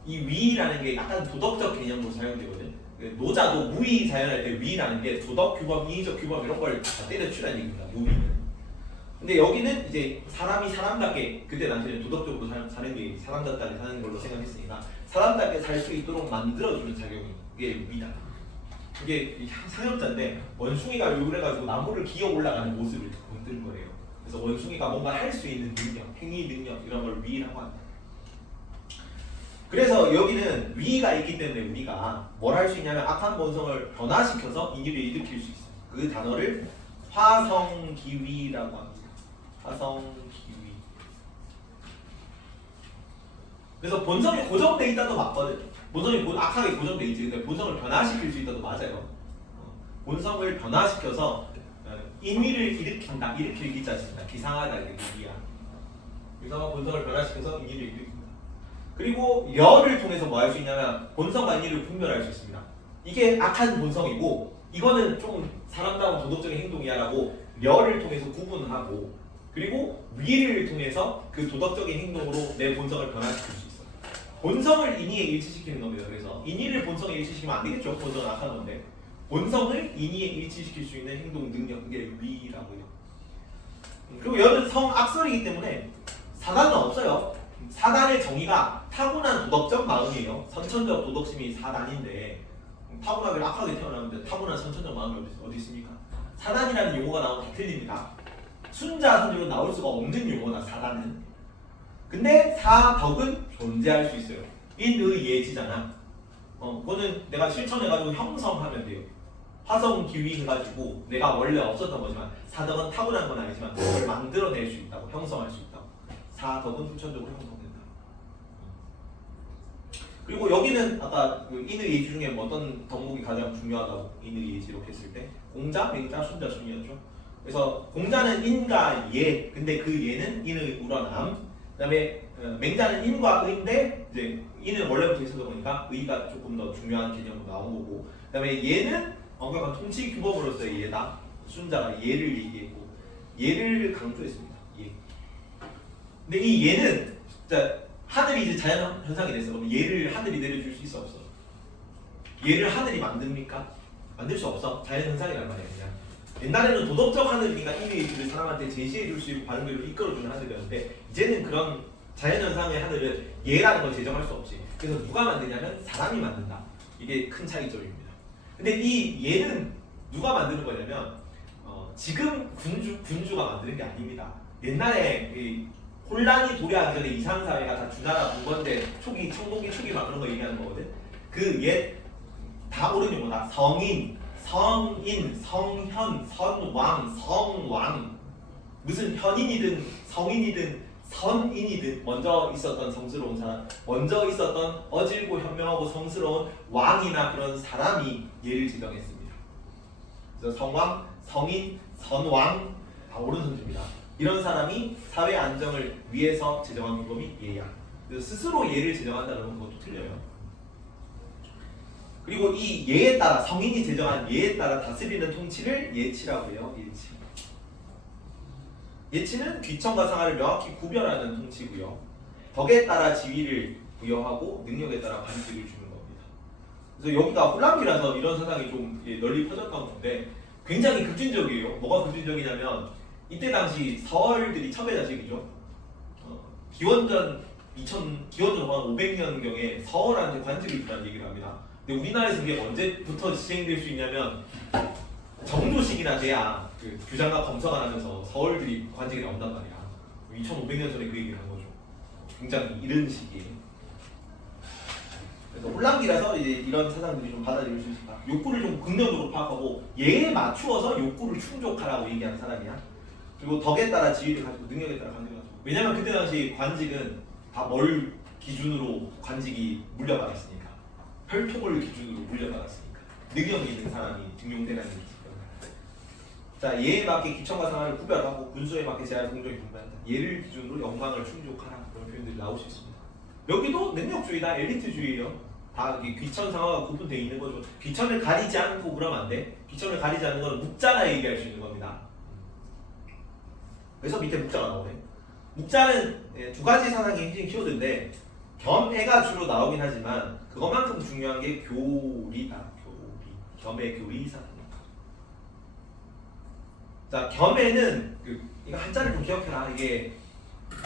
이 위라는 게 약간 도덕적 개념으로 사용되거든. 노자도 무위 자연할 때 위라는 게 도덕 규범, 인위적 규범 이런 걸 다 때려치우라는 얘기입니다. 무위는. 근데 여기는 이제 사람이 사람답게 그때 당시에는 도덕적으로 사는 게 사람답게 사는 걸로 생각했으니까 사람답게 살 수 있도록 만들어주는 작용이 이게 위다. 이게 상엽자인데 원숭이가 요걸 해가지고 나무를 기어 올라가는 모습을 만드는 거예요. 그래서 원숭이가 뭔가 할 수 있는 능력, 행위 능력 이런 걸 위라고 합니다. 그래서 여기는 위가 있기 때문에 우리가 뭘 할 수 있냐면 악한 본성을 변화시켜서 인위를 일으킬 수 있어요. 그 단어를 화성기위라고 합니다. 화성기위. 그래서 본성이 고정돼 있다도 맞거든. 본성이 악하게 고정돼 있지. 근데 본성을 변화시킬 수 있다도 맞아요. 본성을 변화시켜서 인위를 일으킨다. 일으킬 기자 있습니다. 기상하다 이게 위야. 그래서 본성을 변화시켜서 인위를 일으킨다. 그리고 여를 통해서 뭐 할 수 있냐면 본성과 인위를 분별할 수 있습니다. 이게 악한 본성이고 이거는 좀 사람다운 도덕적인 행동이야라고 여를 통해서 구분하고 그리고 위를 통해서 그 도덕적인 행동으로 내 본성을 변화시킬 수 있어요. 본성을 인위에 일치시키는 겁니다. 그래서 인위를 본성에 일치시키면 안 되겠죠. 본성은 악한 건데 본성을 인위에 일치시킬 수 있는 행동 능력 그게 위라고요. 그리고 여는 성악설이기 때문에 사단은 없어요. 사단의 정의가 타고난 도덕적 마음이에요. 선천적 도덕심이 사단인데 타고나게 악하게 태어나는데 타고난 선천적 마음이 어디 있습니까? 사단이라는 용어가 나오면 다 틀립니다. 순자 선조로 나올 수가 없는 용어다 사단은. 근데 사덕은 존재할 수 있어요. 인의예지잖아. 그거는 내가 실천해가지고 형성하면 돼요. 화성기위 해가지고 내가 원래 없었던 거지만 사덕은 타고난 건 아니지만 그걸 만들어낼 수 있다고 형성할 수 있다고. 사덕은 후천적으로 형성된다. 그리고 여기는 아까 그 인의예지 중에 어떤 덕목이 가장 중요하다고 인의예지 이렇게 했을 때 공자, 맹자, 순자 순이었죠. 그래서 공자는 인과 예, 근데 그 예는 인의 우러남. 그다음에 맹자는 인과 의인데 이제 인은 원래부터 있었다 보니까 의가 조금 더 중요한 개념으로 나온 거고. 그다음에 예는 엄격한 통치 규범으로서의 예다. 순자가 예를 얘기했고 예를 강조했습니다. 예. 근데 이 예는 진짜 하늘이 이제 자연 현상이 됐어. 그럼 예를 하늘이 내려줄 수 있어 없어? 예를 하늘이 만듭니까? 만들 수 없어. 자연 현상이란 말이야 그냥. 옛날에는 도덕적 하늘이니까 이미지를 사람한테 제시해줄 수 있고 바른 길로 이끌어주는 하늘이었는데 이제는 그런 자연현상의 하늘을 예라는 걸 제정할 수 없지. 그래서 누가 만드냐면 사람이 만든다. 이게 큰 차이점입니다. 근데 이 예는 누가 만드는 거냐면 지금 군주가 만드는 게 아닙니다. 옛날에 이 혼란이 도래하기 전에 이상사회가 다 주나라 문건대 초기 청동기 초기 막 그런 거 얘기하는 거거든. 그 예 다 옳은 용어다. 성인, 성현, 선왕, 성왕. 무슨 현인이든 성인이든 선인이든 먼저 있었던 성스러운 사람, 먼저 있었던 어질고 현명하고 성스러운 왕이나 그런 사람이 예를 제정했습니다. 그래서 성왕, 성인, 선왕 다 옳은 선주입니다. 이런 사람이 사회 안정을 위해서 제정한 규범이 예야. 그래서 스스로 예를 제정한다는 건 그것도 틀려요. 그리고 이 예에 따라 성인이 제정한 예에 따라 다스리는 통치를 예치라고 해요. 예치. 예치는 귀천과 상하를 명확히 구별하는 통치고요. 덕에 따라 지위를 부여하고 능력에 따라 관직을 주는 겁니다. 그래서 여기가 혼란기라서 이런 사상이 좀 널리 퍼졌던 건데 굉장히 급진적이에요. 뭐가 급진적이냐면 이때 당시 서얼들이 첨예자식이죠. 기원전 한 500년경에 서얼한테 관직을 주라는 얘기를 합니다. 근데 우리나라에서 이게 언제부터 시행될 수 있냐면 정조식이나 돼야 그 규장과 검사가 나면서 서얼들이 관직이 나온단 말이야. 2500년 전에 그 얘기를 한 거죠. 굉장히 이른 시기에. 그래서 혼란기라서 이제 이런 사상들이 좀 받아들일 수 있다. 욕구를 좀 긍정적으로 파악하고 예에 맞추어서 욕구를 충족하라고 얘기하는 사람이야. 그리고 덕에 따라 지위를 가지고 능력에 따라 관직을 가지고. 왜냐면 그때 당시 관직은 다 뭘 기준으로 관직이 물려받았으니까. 혈통을 기준으로 물려받았으니까. 능력이 있는 사람이 등용되라는 얘기죠. 자, 예에 맞게 기천과 상하를 구별하고 군수에 맞게 제한을 공정히 분배한다. 예를 기준으로 영광을 충족하라. 그런 표현들이 나올 수 있습니다. 여기도 능력주의다, 엘리트주의예요. 다 귀천 상하가 구분되어 있는 거죠. 귀천을 가리지 않고 그러면 안 돼. 귀천을 가리지 않는 건 묵자나 얘기할 수 있는 겁니다. 그래서 밑에 묵자가 나오네. 묵자는 두 가지 사상의 핵심 키워드인데 겸해가 주로 나오긴 하지만 그것만큼 중요한 게 교리다. 교리. 겸해 교리사입니다. 자, 겸해는 이거 한자를 좀 기억해라. 이게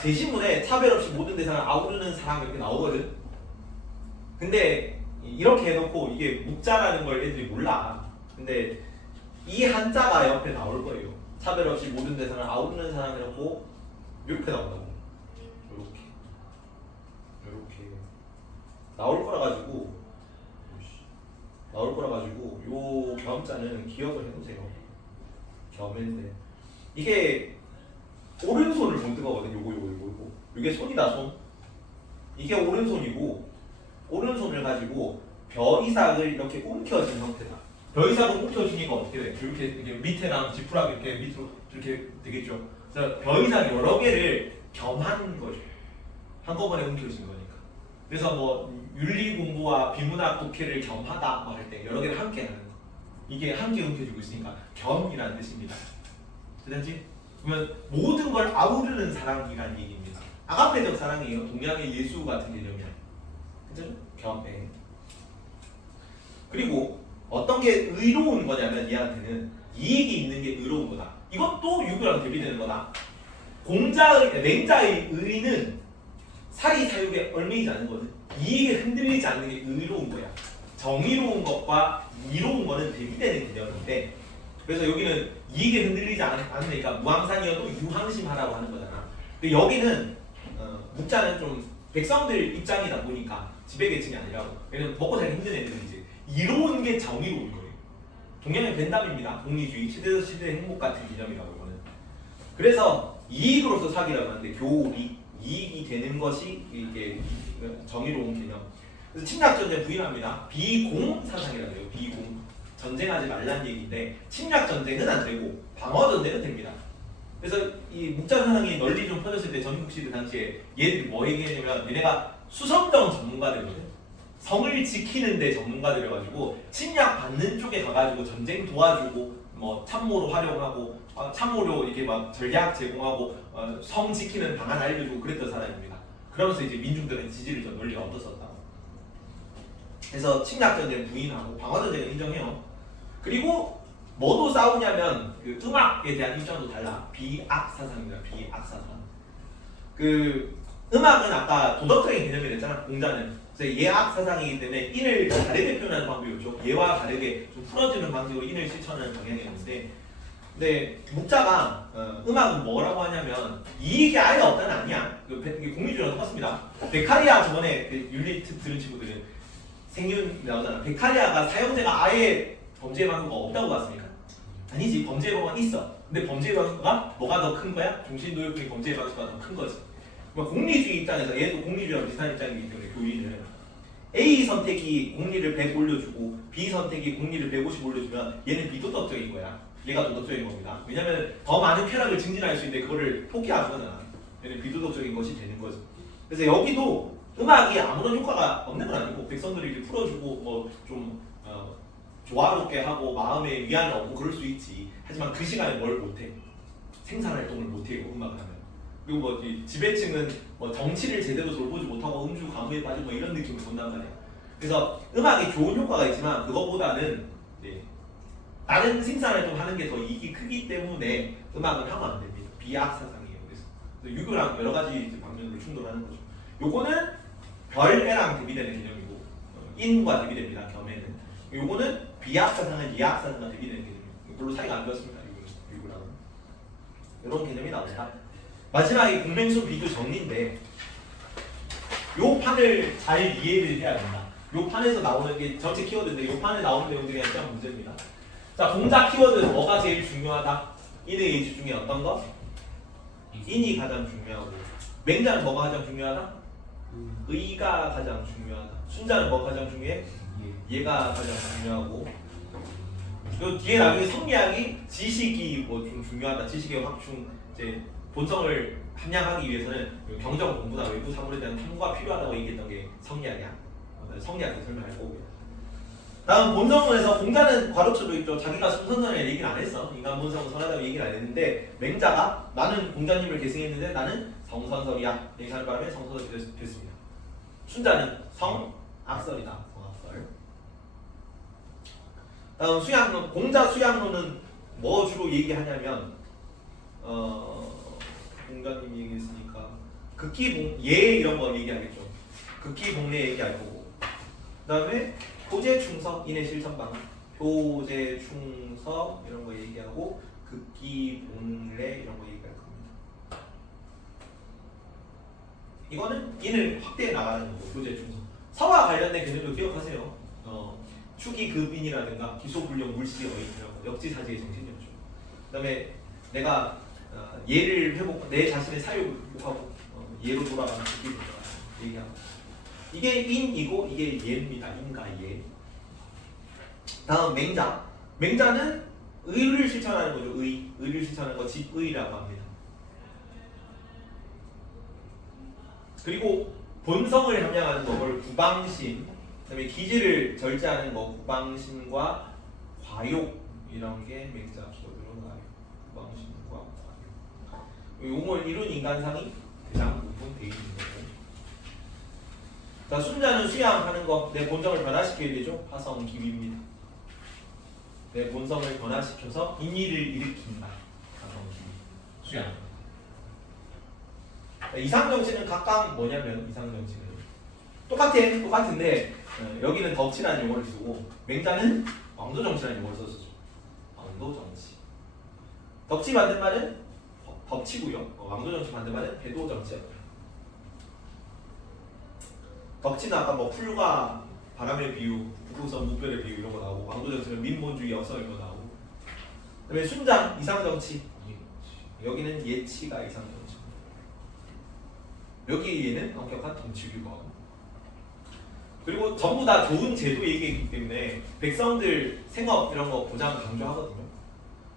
제시문에 차별 없이 모든 대상을 아우르는 사람 이렇게 나오거든. 근데 이렇게 해놓고 이게 묵자라는 걸 애들이 몰라. 근데 이 한자가 옆에 나올 거예요. 차별 없이 모든 대상을 아우르는 사람이라고 이렇게 나온다고. 이렇게 나올 거라 가지고 요 겸자는 기억을 해놓으세요. 겸인데 이게 오른손을 본 거거든. 요거. 이게 손이다 손. 이게 오른손이고 오른손을 가지고 벼이삭을 이렇게 움켜진 형태다. 벼이삭은 움켜지니까 어떻게 돼? 이렇게 밑에랑 지푸라기 이렇게 밑으로 이렇게 되겠죠. 그래서 벼이삭 여러 개를 겸한 거죠. 한꺼번에 움켜진 거니까. 그래서 뭐 윤리 공부와 비문학 독해를 겸하다 뭐 할 때 여러 개를 함께 하는 거. 이게 함께 움켜지고 있으니까 겸이라는 뜻입니다. 됐지? 그러면 모든 걸 아우르는 사랑이라는 얘기입니다. 아가페적 사랑이에요. 동양의 예수 같은 개념이야. 그죠? 겸해. 그리고 어떤 게 의로운 거냐면 얘한테는 이익이 있는 게 의로운 거다. 이것도 유교랑 대비되는 거다. 맹자의 의는 사리 사욕에 얽매이지 않는 거거든. 이익에 흔들리지 않는 게 의로운 거야. 정의로운 것과 이로운 거는 대비되는 개념인데, 그래서 여기는 이익에 흔들리지 않으니까 무항상이어도 유항심하라고 하는 거잖아. 근데 여기는 묵자는 좀 백성들 입장이다 보니까 지배계층이 아니라고. 왜냐면 먹고 살기 힘든 애들이지. 이로운 게 정의로운 거예요. 동양의 벤담입니다. 공리주의, 시대에서 시대의 행복 같은 개념이라고 이거는. 그래서 이익으로서 사기라고 하는데 교리, 이익이 되는 것이 이게 정의로운 개념. 그래서 침략전쟁 부인합니다. 비공 사상이라고 해요. 비공. 전쟁하지 말라는 얘기인데 침략전쟁은 안 되고 방어전쟁은 됩니다. 그래서 이 묵자 사상이 널리 좀 퍼졌을 때 전국시대 당시에 얘들이 뭐 얘기했냐면 얘네가 수성정 전문가들이거든. 성을 지키는데 전문가들이어가지고 침략받는 쪽에 가가지고 전쟁 도와주고 뭐 참모로 활용하고 참모로 이렇게 막 전략 제공하고 성 지키는 방안 알려주고 그랬던 사람입니다. 그러면서 이제 민중들의 지지를 좀 널리 얻었었다. 그래서 침략전쟁 부인하고 방어전쟁은 인정해요. 그리고 뭐도 싸우냐면 그 음악에 대한 입장도 달라. 비악 사상입니다. 비악 사상. 그 음악은 아까 도덕적인 개념이랬잖아. 공자는. 그래서 예악 사상이기 때문에 인을 다르게 표현하는 방법이었죠. 예와 다르게 좀 풀어주는 방식으로 인을 실천하는 방향이었는데, 근데 묵자가 음악은 뭐라고 하냐면 이익이 아예 없다는 아니야. 공리주의랑 똑같습니다. 베카리아 저번에 그 윤리 특 들은 친구들은 생윤 나오잖아. 베카리아가 사형제가 아예 범죄 방어가 없다고 봤습니까? 아니지. 범죄 방어가 있어. 근데 범죄 방어가 뭐가 더 큰 거야? 종신노역의 범죄 방어가 더 큰 거지. 공리주의 입장에서 얘도 공리주의랑 비슷한 입장이기 때문에 교리는 A 선택이 공리를 100 올려주고 B 선택이 공리를 150 올려주면 얘는 비도덕적인 거야. 얘가 도덕적인 겁니다. 왜냐면 더 많은 쾌락을 증진할 수 있는데 그거를 포기하는 거잖아. 얘는 비도덕적인 것이 되는 거지. 그래서 여기도 음악이 아무런 효과가 없는 건 아니고 백성들이 이렇게 풀어주고 뭐 좀 조화롭게 하고 마음에 위안을 얻고 그럴 수 있지. 하지만 그 시간에 뭘 못해? 생산활동을 못해요. 음악을 하면. 그리고 뭐 지배층은 뭐 정치를 제대로 돌보지 못하고 음주 가무에 빠지고 뭐 이런 느낌을 본단 말이야. 그래서 음악이 좋은 효과가 있지만 그거보다는 다른 생산활동 하는 게 더 이익이 크기 때문에 음악은 하면 안 됩니다. 비악 사상이에요. 그래서 유교랑 여러 가지 방면으로 충돌하는 거죠. 요거는 별애랑 대비되는 개념이고 인과 대비됩니다. 겸에는. 요거는 비악 사상은 이악 사상과 대비되는 개념이에요. 별로 차이가 안 좋습니다. 유교랑은. 이런 개념이 나옵니다. 마지막에 공맹수 비교 정리인데 요 판을 잘 이해를 해야 된다. 요 판에서 나오는 게 전체 키워드인데 요 판에 나오는 내용들이 그냥 문제입니다. 자, 공자 키워드는 뭐가 제일 중요하다? 인의 예지 중에 어떤 거? 인이 가장 중요하고 맹자는 뭐가 가장 중요하다? 의가 가장 중요하다. 순자는 뭐가 가장 중요해? 얘가 가장 중요하고 요 뒤에 나중에 성리학이 지식이 뭐 좀 중요하다. 지식의 확충 이제 본성을 함양하기 위해서는 경정 공부나 외부 사물에 대한 탐구가 필요하다고 얘기했던 게 성리학이야. 성리학에서 설명할 거고요. 다음 본성론에서 공자는 괄호쳐도 있죠. 자기가 성선설에 얘기를 안 했어. 인간 본성은 선하다고 얘기를 안 했는데 맹자가 나는 공자님을 계승했는데 나는 성선설이야 얘기하는 바람에 성선설이 됐습니다. 순자는 성악설이다. 성악설. 다음 수양론, 공자 수양론은 뭐 주로 얘기하냐면 공자님 얘기했으니까 극기봉 예 이런 거 얘기하겠죠. 극기봉례 얘기할 거고. 그다음에 효제충서 인의 실천방안, 효제충서 이런 거 얘기하고 극기봉례 이런 거 얘기할 겁니다. 이거는 인을 확대해 나가는 거고 효제충서. 서와 관련된 개념도 기억하세요. 추기급인이라든가 기소불용 물시어인 이런 거 역지사지의 정신이었죠. 그다음에 내가 예를 회복, 내 자신의 사욕을 회복하고 예로 돌아가는 극기를 얘기하고. 이게 인이고 이게 예입니다. 인과 예. 다음 맹자. 맹자는 의를 실천하는 거죠. 의를 실천하는 거 집의라고 합니다. 그리고 본성을 함양하는 거를 구방심, 그다음에 기질을 절제하는 거 구방심과 과욕 이런 게 맹자 기업으로 나와요. 구방심과 과욕. 요걸 이룬 인간상이 가장 높은 대인인 거고. 자, 순자는 수양하는 거, 내 본성을 변화시켜야 되죠. 화성기위입니다. 내 본성을 변화시켜서 인의를 일으킨다. 화성기위. 수양. 이상정치는 각각 뭐냐면 이상정치는 똑같은데 여기는 덕치라는 용어를 쓰고 맹자는 왕도정치라는 용어를 썼었죠. 왕도정치. 덕치 반대말은 법치고요. 왕도정치 반대말은 배도정치였고요. 덕치는 아까 뭐 풀과 바람의 비유, 북극성 무별의 비유 이런 거 나오고 왕도정치는 민본주의 역성 이런 거 나오고. 그다음에 순장 이상정치. 여기는 예치가 이상정치. 여기에는 엄격한 정치규범. 그리고 전부 다 좋은 제도 얘기이기 때문에 백성들 생업 이런 거 보장 강조하거든요.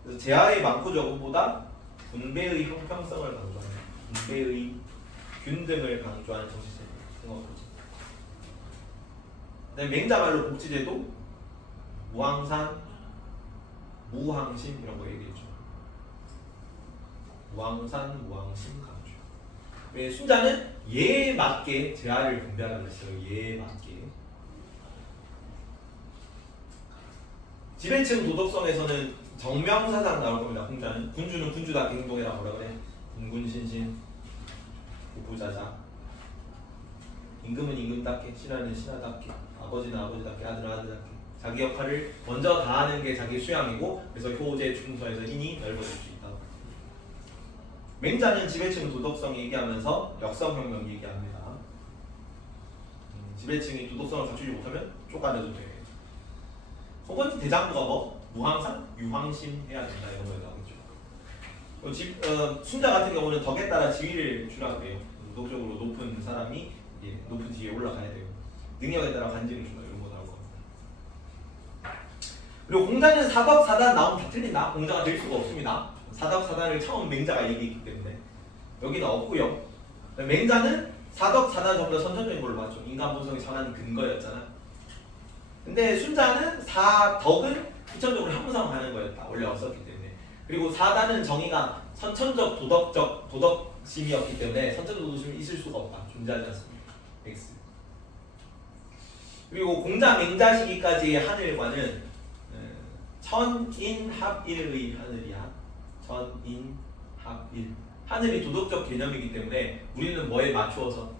그래서 제하의 많고 적음보다 분배의 형평성을 강조하는, 분배의 균등을 강조하는 정치제도 생업보지. 그다음에 맹자말로 복지제도, 무항산, 무항심 이런 거 얘기했죠. 무항산, 무항심 강조. 순자는 예에 맞게 제하를 분배하라고 그랬어요. 예에 맞게. 지배층 도덕성에서는 정명사상 나올 겁니다. 공자는 군주는 군주답게 행동해라 뭐라 그래? 군군신신, 부부자자. 임금은 임금답게, 신하는 신하답게, 아버지는 아버지답게, 아들은 아들답게. 자기 역할을 먼저 다하는 게 자기 수양이고, 그래서 효제 충서에서 인이 넓어질 수 있다. 맹자는 지배층 도덕성 얘기하면서 역성혁명 얘기합니다. 지배층이 도덕성을 갖추지 못하면 쫓아내도 돼. 혹은 대장부가 뭐 무항산, 유황심 해야 된다 이런 거에 나오겠죠. 순자 같은 경우는 덕에 따라 지위를 주라고 해요. 도덕적으로 높은 사람이 높은 지위에 올라가야 돼요. 능력에 따라 간지를 주라 이런 거 나올 겁니다. 그리고 공자는 사덕 사단 나오면 다 틀린다. 공자가 될 수가 없습니다. 사덕 사단을 처음 맹자가 얘기했기 때문에 여기는 없고요. 맹자는 사덕 사단 전부 다 선천적인 걸로 봤죠. 인간 본성이 전하는 근거였잖아. 근데 순자는 사덕은 후천적으로 함상하는 거였다. 원래 없었기 때문에. 그리고 사단은 정의가 선천적 도덕심이었기 때문에 선천적 도덕심이 있을 수가 없다. 존재하지 않습니다. X. 그리고 공자 맹자 시기까지의 하늘과는 천인합일의 하늘이야. 천인합일. 하늘이 도덕적 개념이기 때문에 우리는 뭐에 맞추어서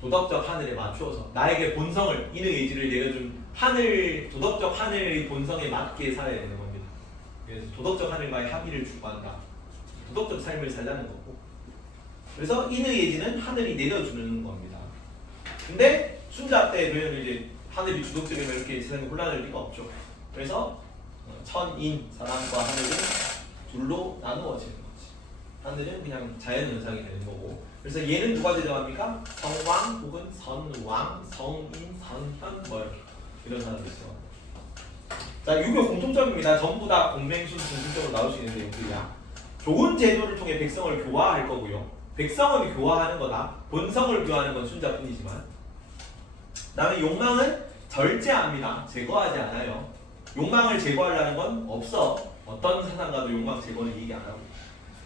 도덕적 하늘에 맞추어서 나에게 본성을 인의 의지를 내려준 하늘, 도덕적 하늘의 본성에 맞게 살아야 되는 겁니다. 그래서 도덕적 하늘과의 합의를 추구한다. 도덕적 삶을 살라는 거고. 그래서 인의 의지는 하늘이 내려주는 겁니다. 근데 순자 때 그러면 이제 하늘이 주도적이면 이렇게 세상에 혼란할 리가 없죠. 그래서 천인, 사람과 하늘은 둘로 나누어지는 거지. 하늘은 그냥 자연 현상이 되는 거고. 그래서 얘는 누가 대장합니까? 성왕 혹은 선왕, 성인, 선현 뭐 이런 사람들 있어. 자, 유교 공통점입니다. 전부 다 공맹순 공통적으로 나올 수 있는 내용들이야. 좋은 제도를 통해 백성을 교화할 거고요. 백성을 교화하는 거다. 본성을 교화하는 건 순자뿐이지만. 그다음에 욕망은 절제합니다. 제거하지 않아요. 욕망을 제거하려는 건 없어. 어떤 사상가도 욕망 제거는 얘기 안 하고.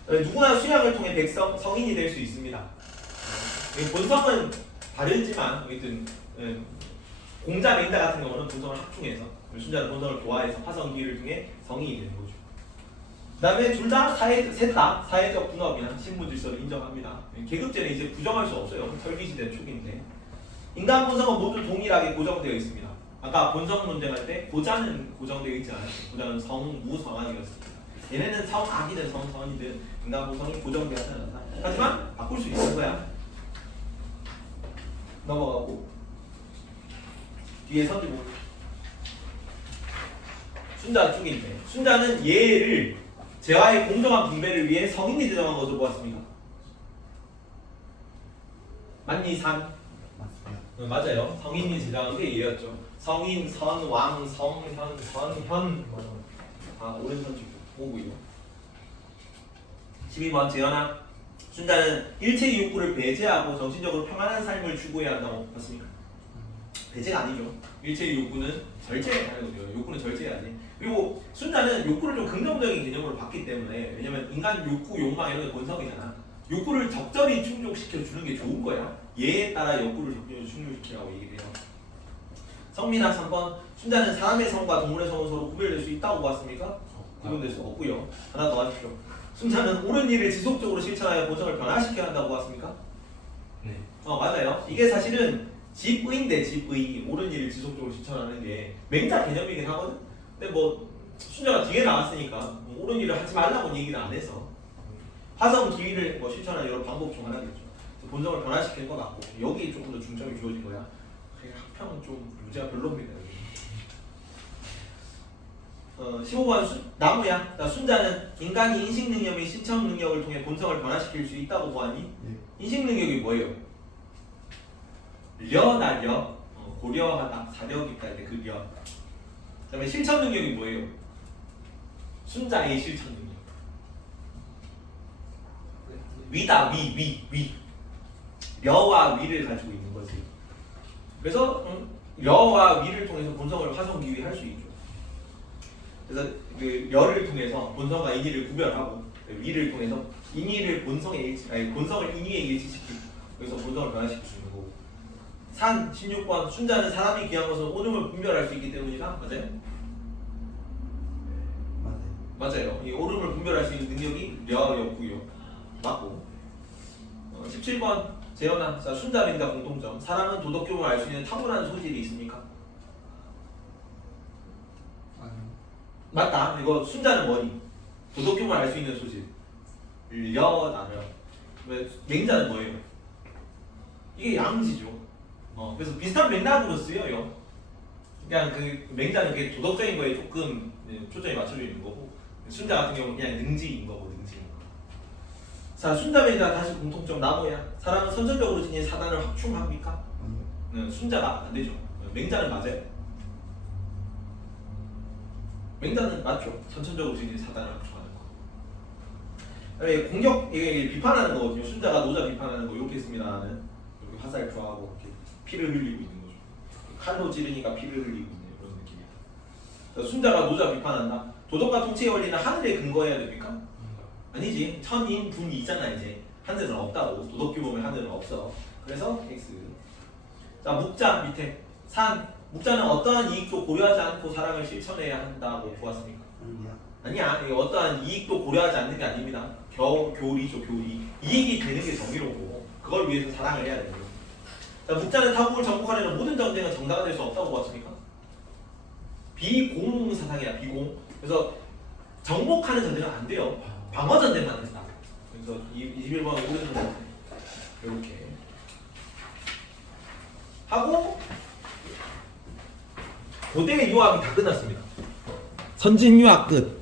누구나 수양을 통해 백성, 성인이 될 수 있습니다. 본성은 다르지만 어쨌든 공자 맹자 같은 경우는 본성을 합충해서 순자는 본성을 도화해서 화성기를 통해 성인이 되는 거죠. 그다음에 둘 다 셋 다 사회적 분업이나 신분 질서를 인정합니다. 계급제는 이제 부정할 수 없어요. 설기시대 초기인데 인간 본성은 모두 동일하게 고정되어 있습니다. 아까 본성 논쟁할 때 고자는 고정되어 있지 않아요. 고자는 성무성악이었습니다. 얘네는 성악이든 성선이든 인간 본성이 고정되어 있지 않았다. 하지만 바꿀 수 있는 거야. 넘어가고 뒤에 선지고 순자 쪽인데 순자는 얘를 재화의 공정한 분배를 위해 성인이 제정한 것으로 보았습니다. 맞니 산? 맞습니다. 맞아요. 성인이 제정한 게 얘였죠. 성인, 선, 왕, 성현, 선현 오른손 쪽 오고요. 12번 재현아 순자는 일체의 욕구를 배제하고 정신적으로 평안한 삶을 추구해야 한다고 봤습니까? 배제가 아니죠. 일체의 욕구는 절제하는 거죠. 욕구는 절제해야지. 그리고 순자는 욕구를 좀 긍정적인 개념으로 봤기 때문에 왜냐면 인간 욕구, 욕망 이런 게 본성이잖아. 욕구를 적절히 충족시켜 주는 게 좋은 거야. 얘에 따라 욕구를 적절히 충족시키라고 얘기를 해요. 성민아 3번 순자는 사람의 성과 동물의 성은 서로 구별될 수 있다고 보았습니까? 구분될 수 없고요. 하나 더 하십시오. 순자는 옳은 일을 지속적으로 실천하여 본성을 변화시켜야 한다고 보았습니까? 네. 맞아요. 이게 사실은 집의인데 집의 옳은 일을 지속적으로 실천하는 게 맹자 개념이긴 하거든. 근데 뭐 순자가 뒤에 나왔으니까 뭐 옳은 일을 하지 말라고 얘기는 안 해서 화성 기위를 뭐 실천하는 여러 방법 중 하나겠죠. 본성을 변화시키는 것 같고 여기에 조금 더 중점이 주어진 거야. 학평은 좀 문제가 별로입니다. 15번 나무야. 순자는 인간이 인식 능력 및 신청 능력을 통해 본성을 변화시킬 수 있다고 보았니? 네. 인식 능력이 뭐예요? 려나 고려하다 사력 있다 할 때 그 려. 그다음에 실천 능력이 뭐예요? 순자의 실천 능력. 위다 위. 려와 위를 가지고 있는 거지. 그래서 려와 위를 통해서 본성을 화성기위 할 수 있죠. 그래서 그 려를 통해서 본성과 인의를 구별하고 위를 통해서 인의를 본성에 일치, 아니 본성을 인의에 일치시키고 그래서 본성을 변화시킬 수 있는 거고. 산 16번 순자는 사람이 귀한 것은 오름을 분별할 수 있기 때문이다. 맞아요? 맞아요. 이 오름을 분별할 수 있는 능력이 려였고요. 맞고. 17번 재현아. 자, 순자 맹자 공통점. 사람은 도덕 교훈을 알 수 있는 탁월한 소질이 있습니까? 아니요. 맞다. 이거 순자는 뭐니? 도덕 교훈을 알 수 있는 소질. 려나려. 왜 맹자는 뭐예요? 이게 양지죠. 그래서 비슷한 맥락으로 쓰여요. 그냥 그 맹자는 그 도덕적인 거에 조금 초점이 맞춰져 있는 거고 순자 같은 경우는 그냥 능지인 거고 능지인 거. 자, 순자 맹자 다시 공통점 나무야. 사람은 선천적으로 지닌 사단을 확충합니까? 아니요. 순자가 안 되죠. 맹자는 맞아요. 맹자는 맞죠. 선천적으로 지닌 사단을 확충하는 거. 그다음에 공격 이게 비판하는 거거든요. 순자가 노자 비판하는 거 이렇게 했습니다는 이렇게 화살 좋아하고 이렇게 피를 흘리고 있는 거죠. 칼로 찌르니까 피를 흘리고 있는 그런 느낌이야. 순자가 노자 비판한다. 도덕과 통치의 원리는 하늘에 근거해야 됩니까? 아니지. 천인 분이잖아 이제. 하늘은 없다고. 도덕 규범에 하늘은 없어. 그래서 X. 자, 묵자 밑에 산. 묵자는 어떠한 이익도 고려하지 않고 사랑을 실천해야 한다고 보았습니까? 아니야. 이게 어떠한 이익도 고려하지 않는 게 아닙니다. 교리죠, 교리. 이익이 되는 게 정의로고 그걸 위해서 사랑을 해야 되는 거죠. 자, 묵자는 타국을 정복하려는 모든 전쟁은 정당화 될 수 없다고 보았습니까? 비공 사상이야, 비공. 그래서 정복하는 전쟁은 안 돼요. 방어 전쟁만 된다. 그래서 21번 오른손 이렇게 하고 고대 유학이 다 끝났습니다. 선진 유학 끝.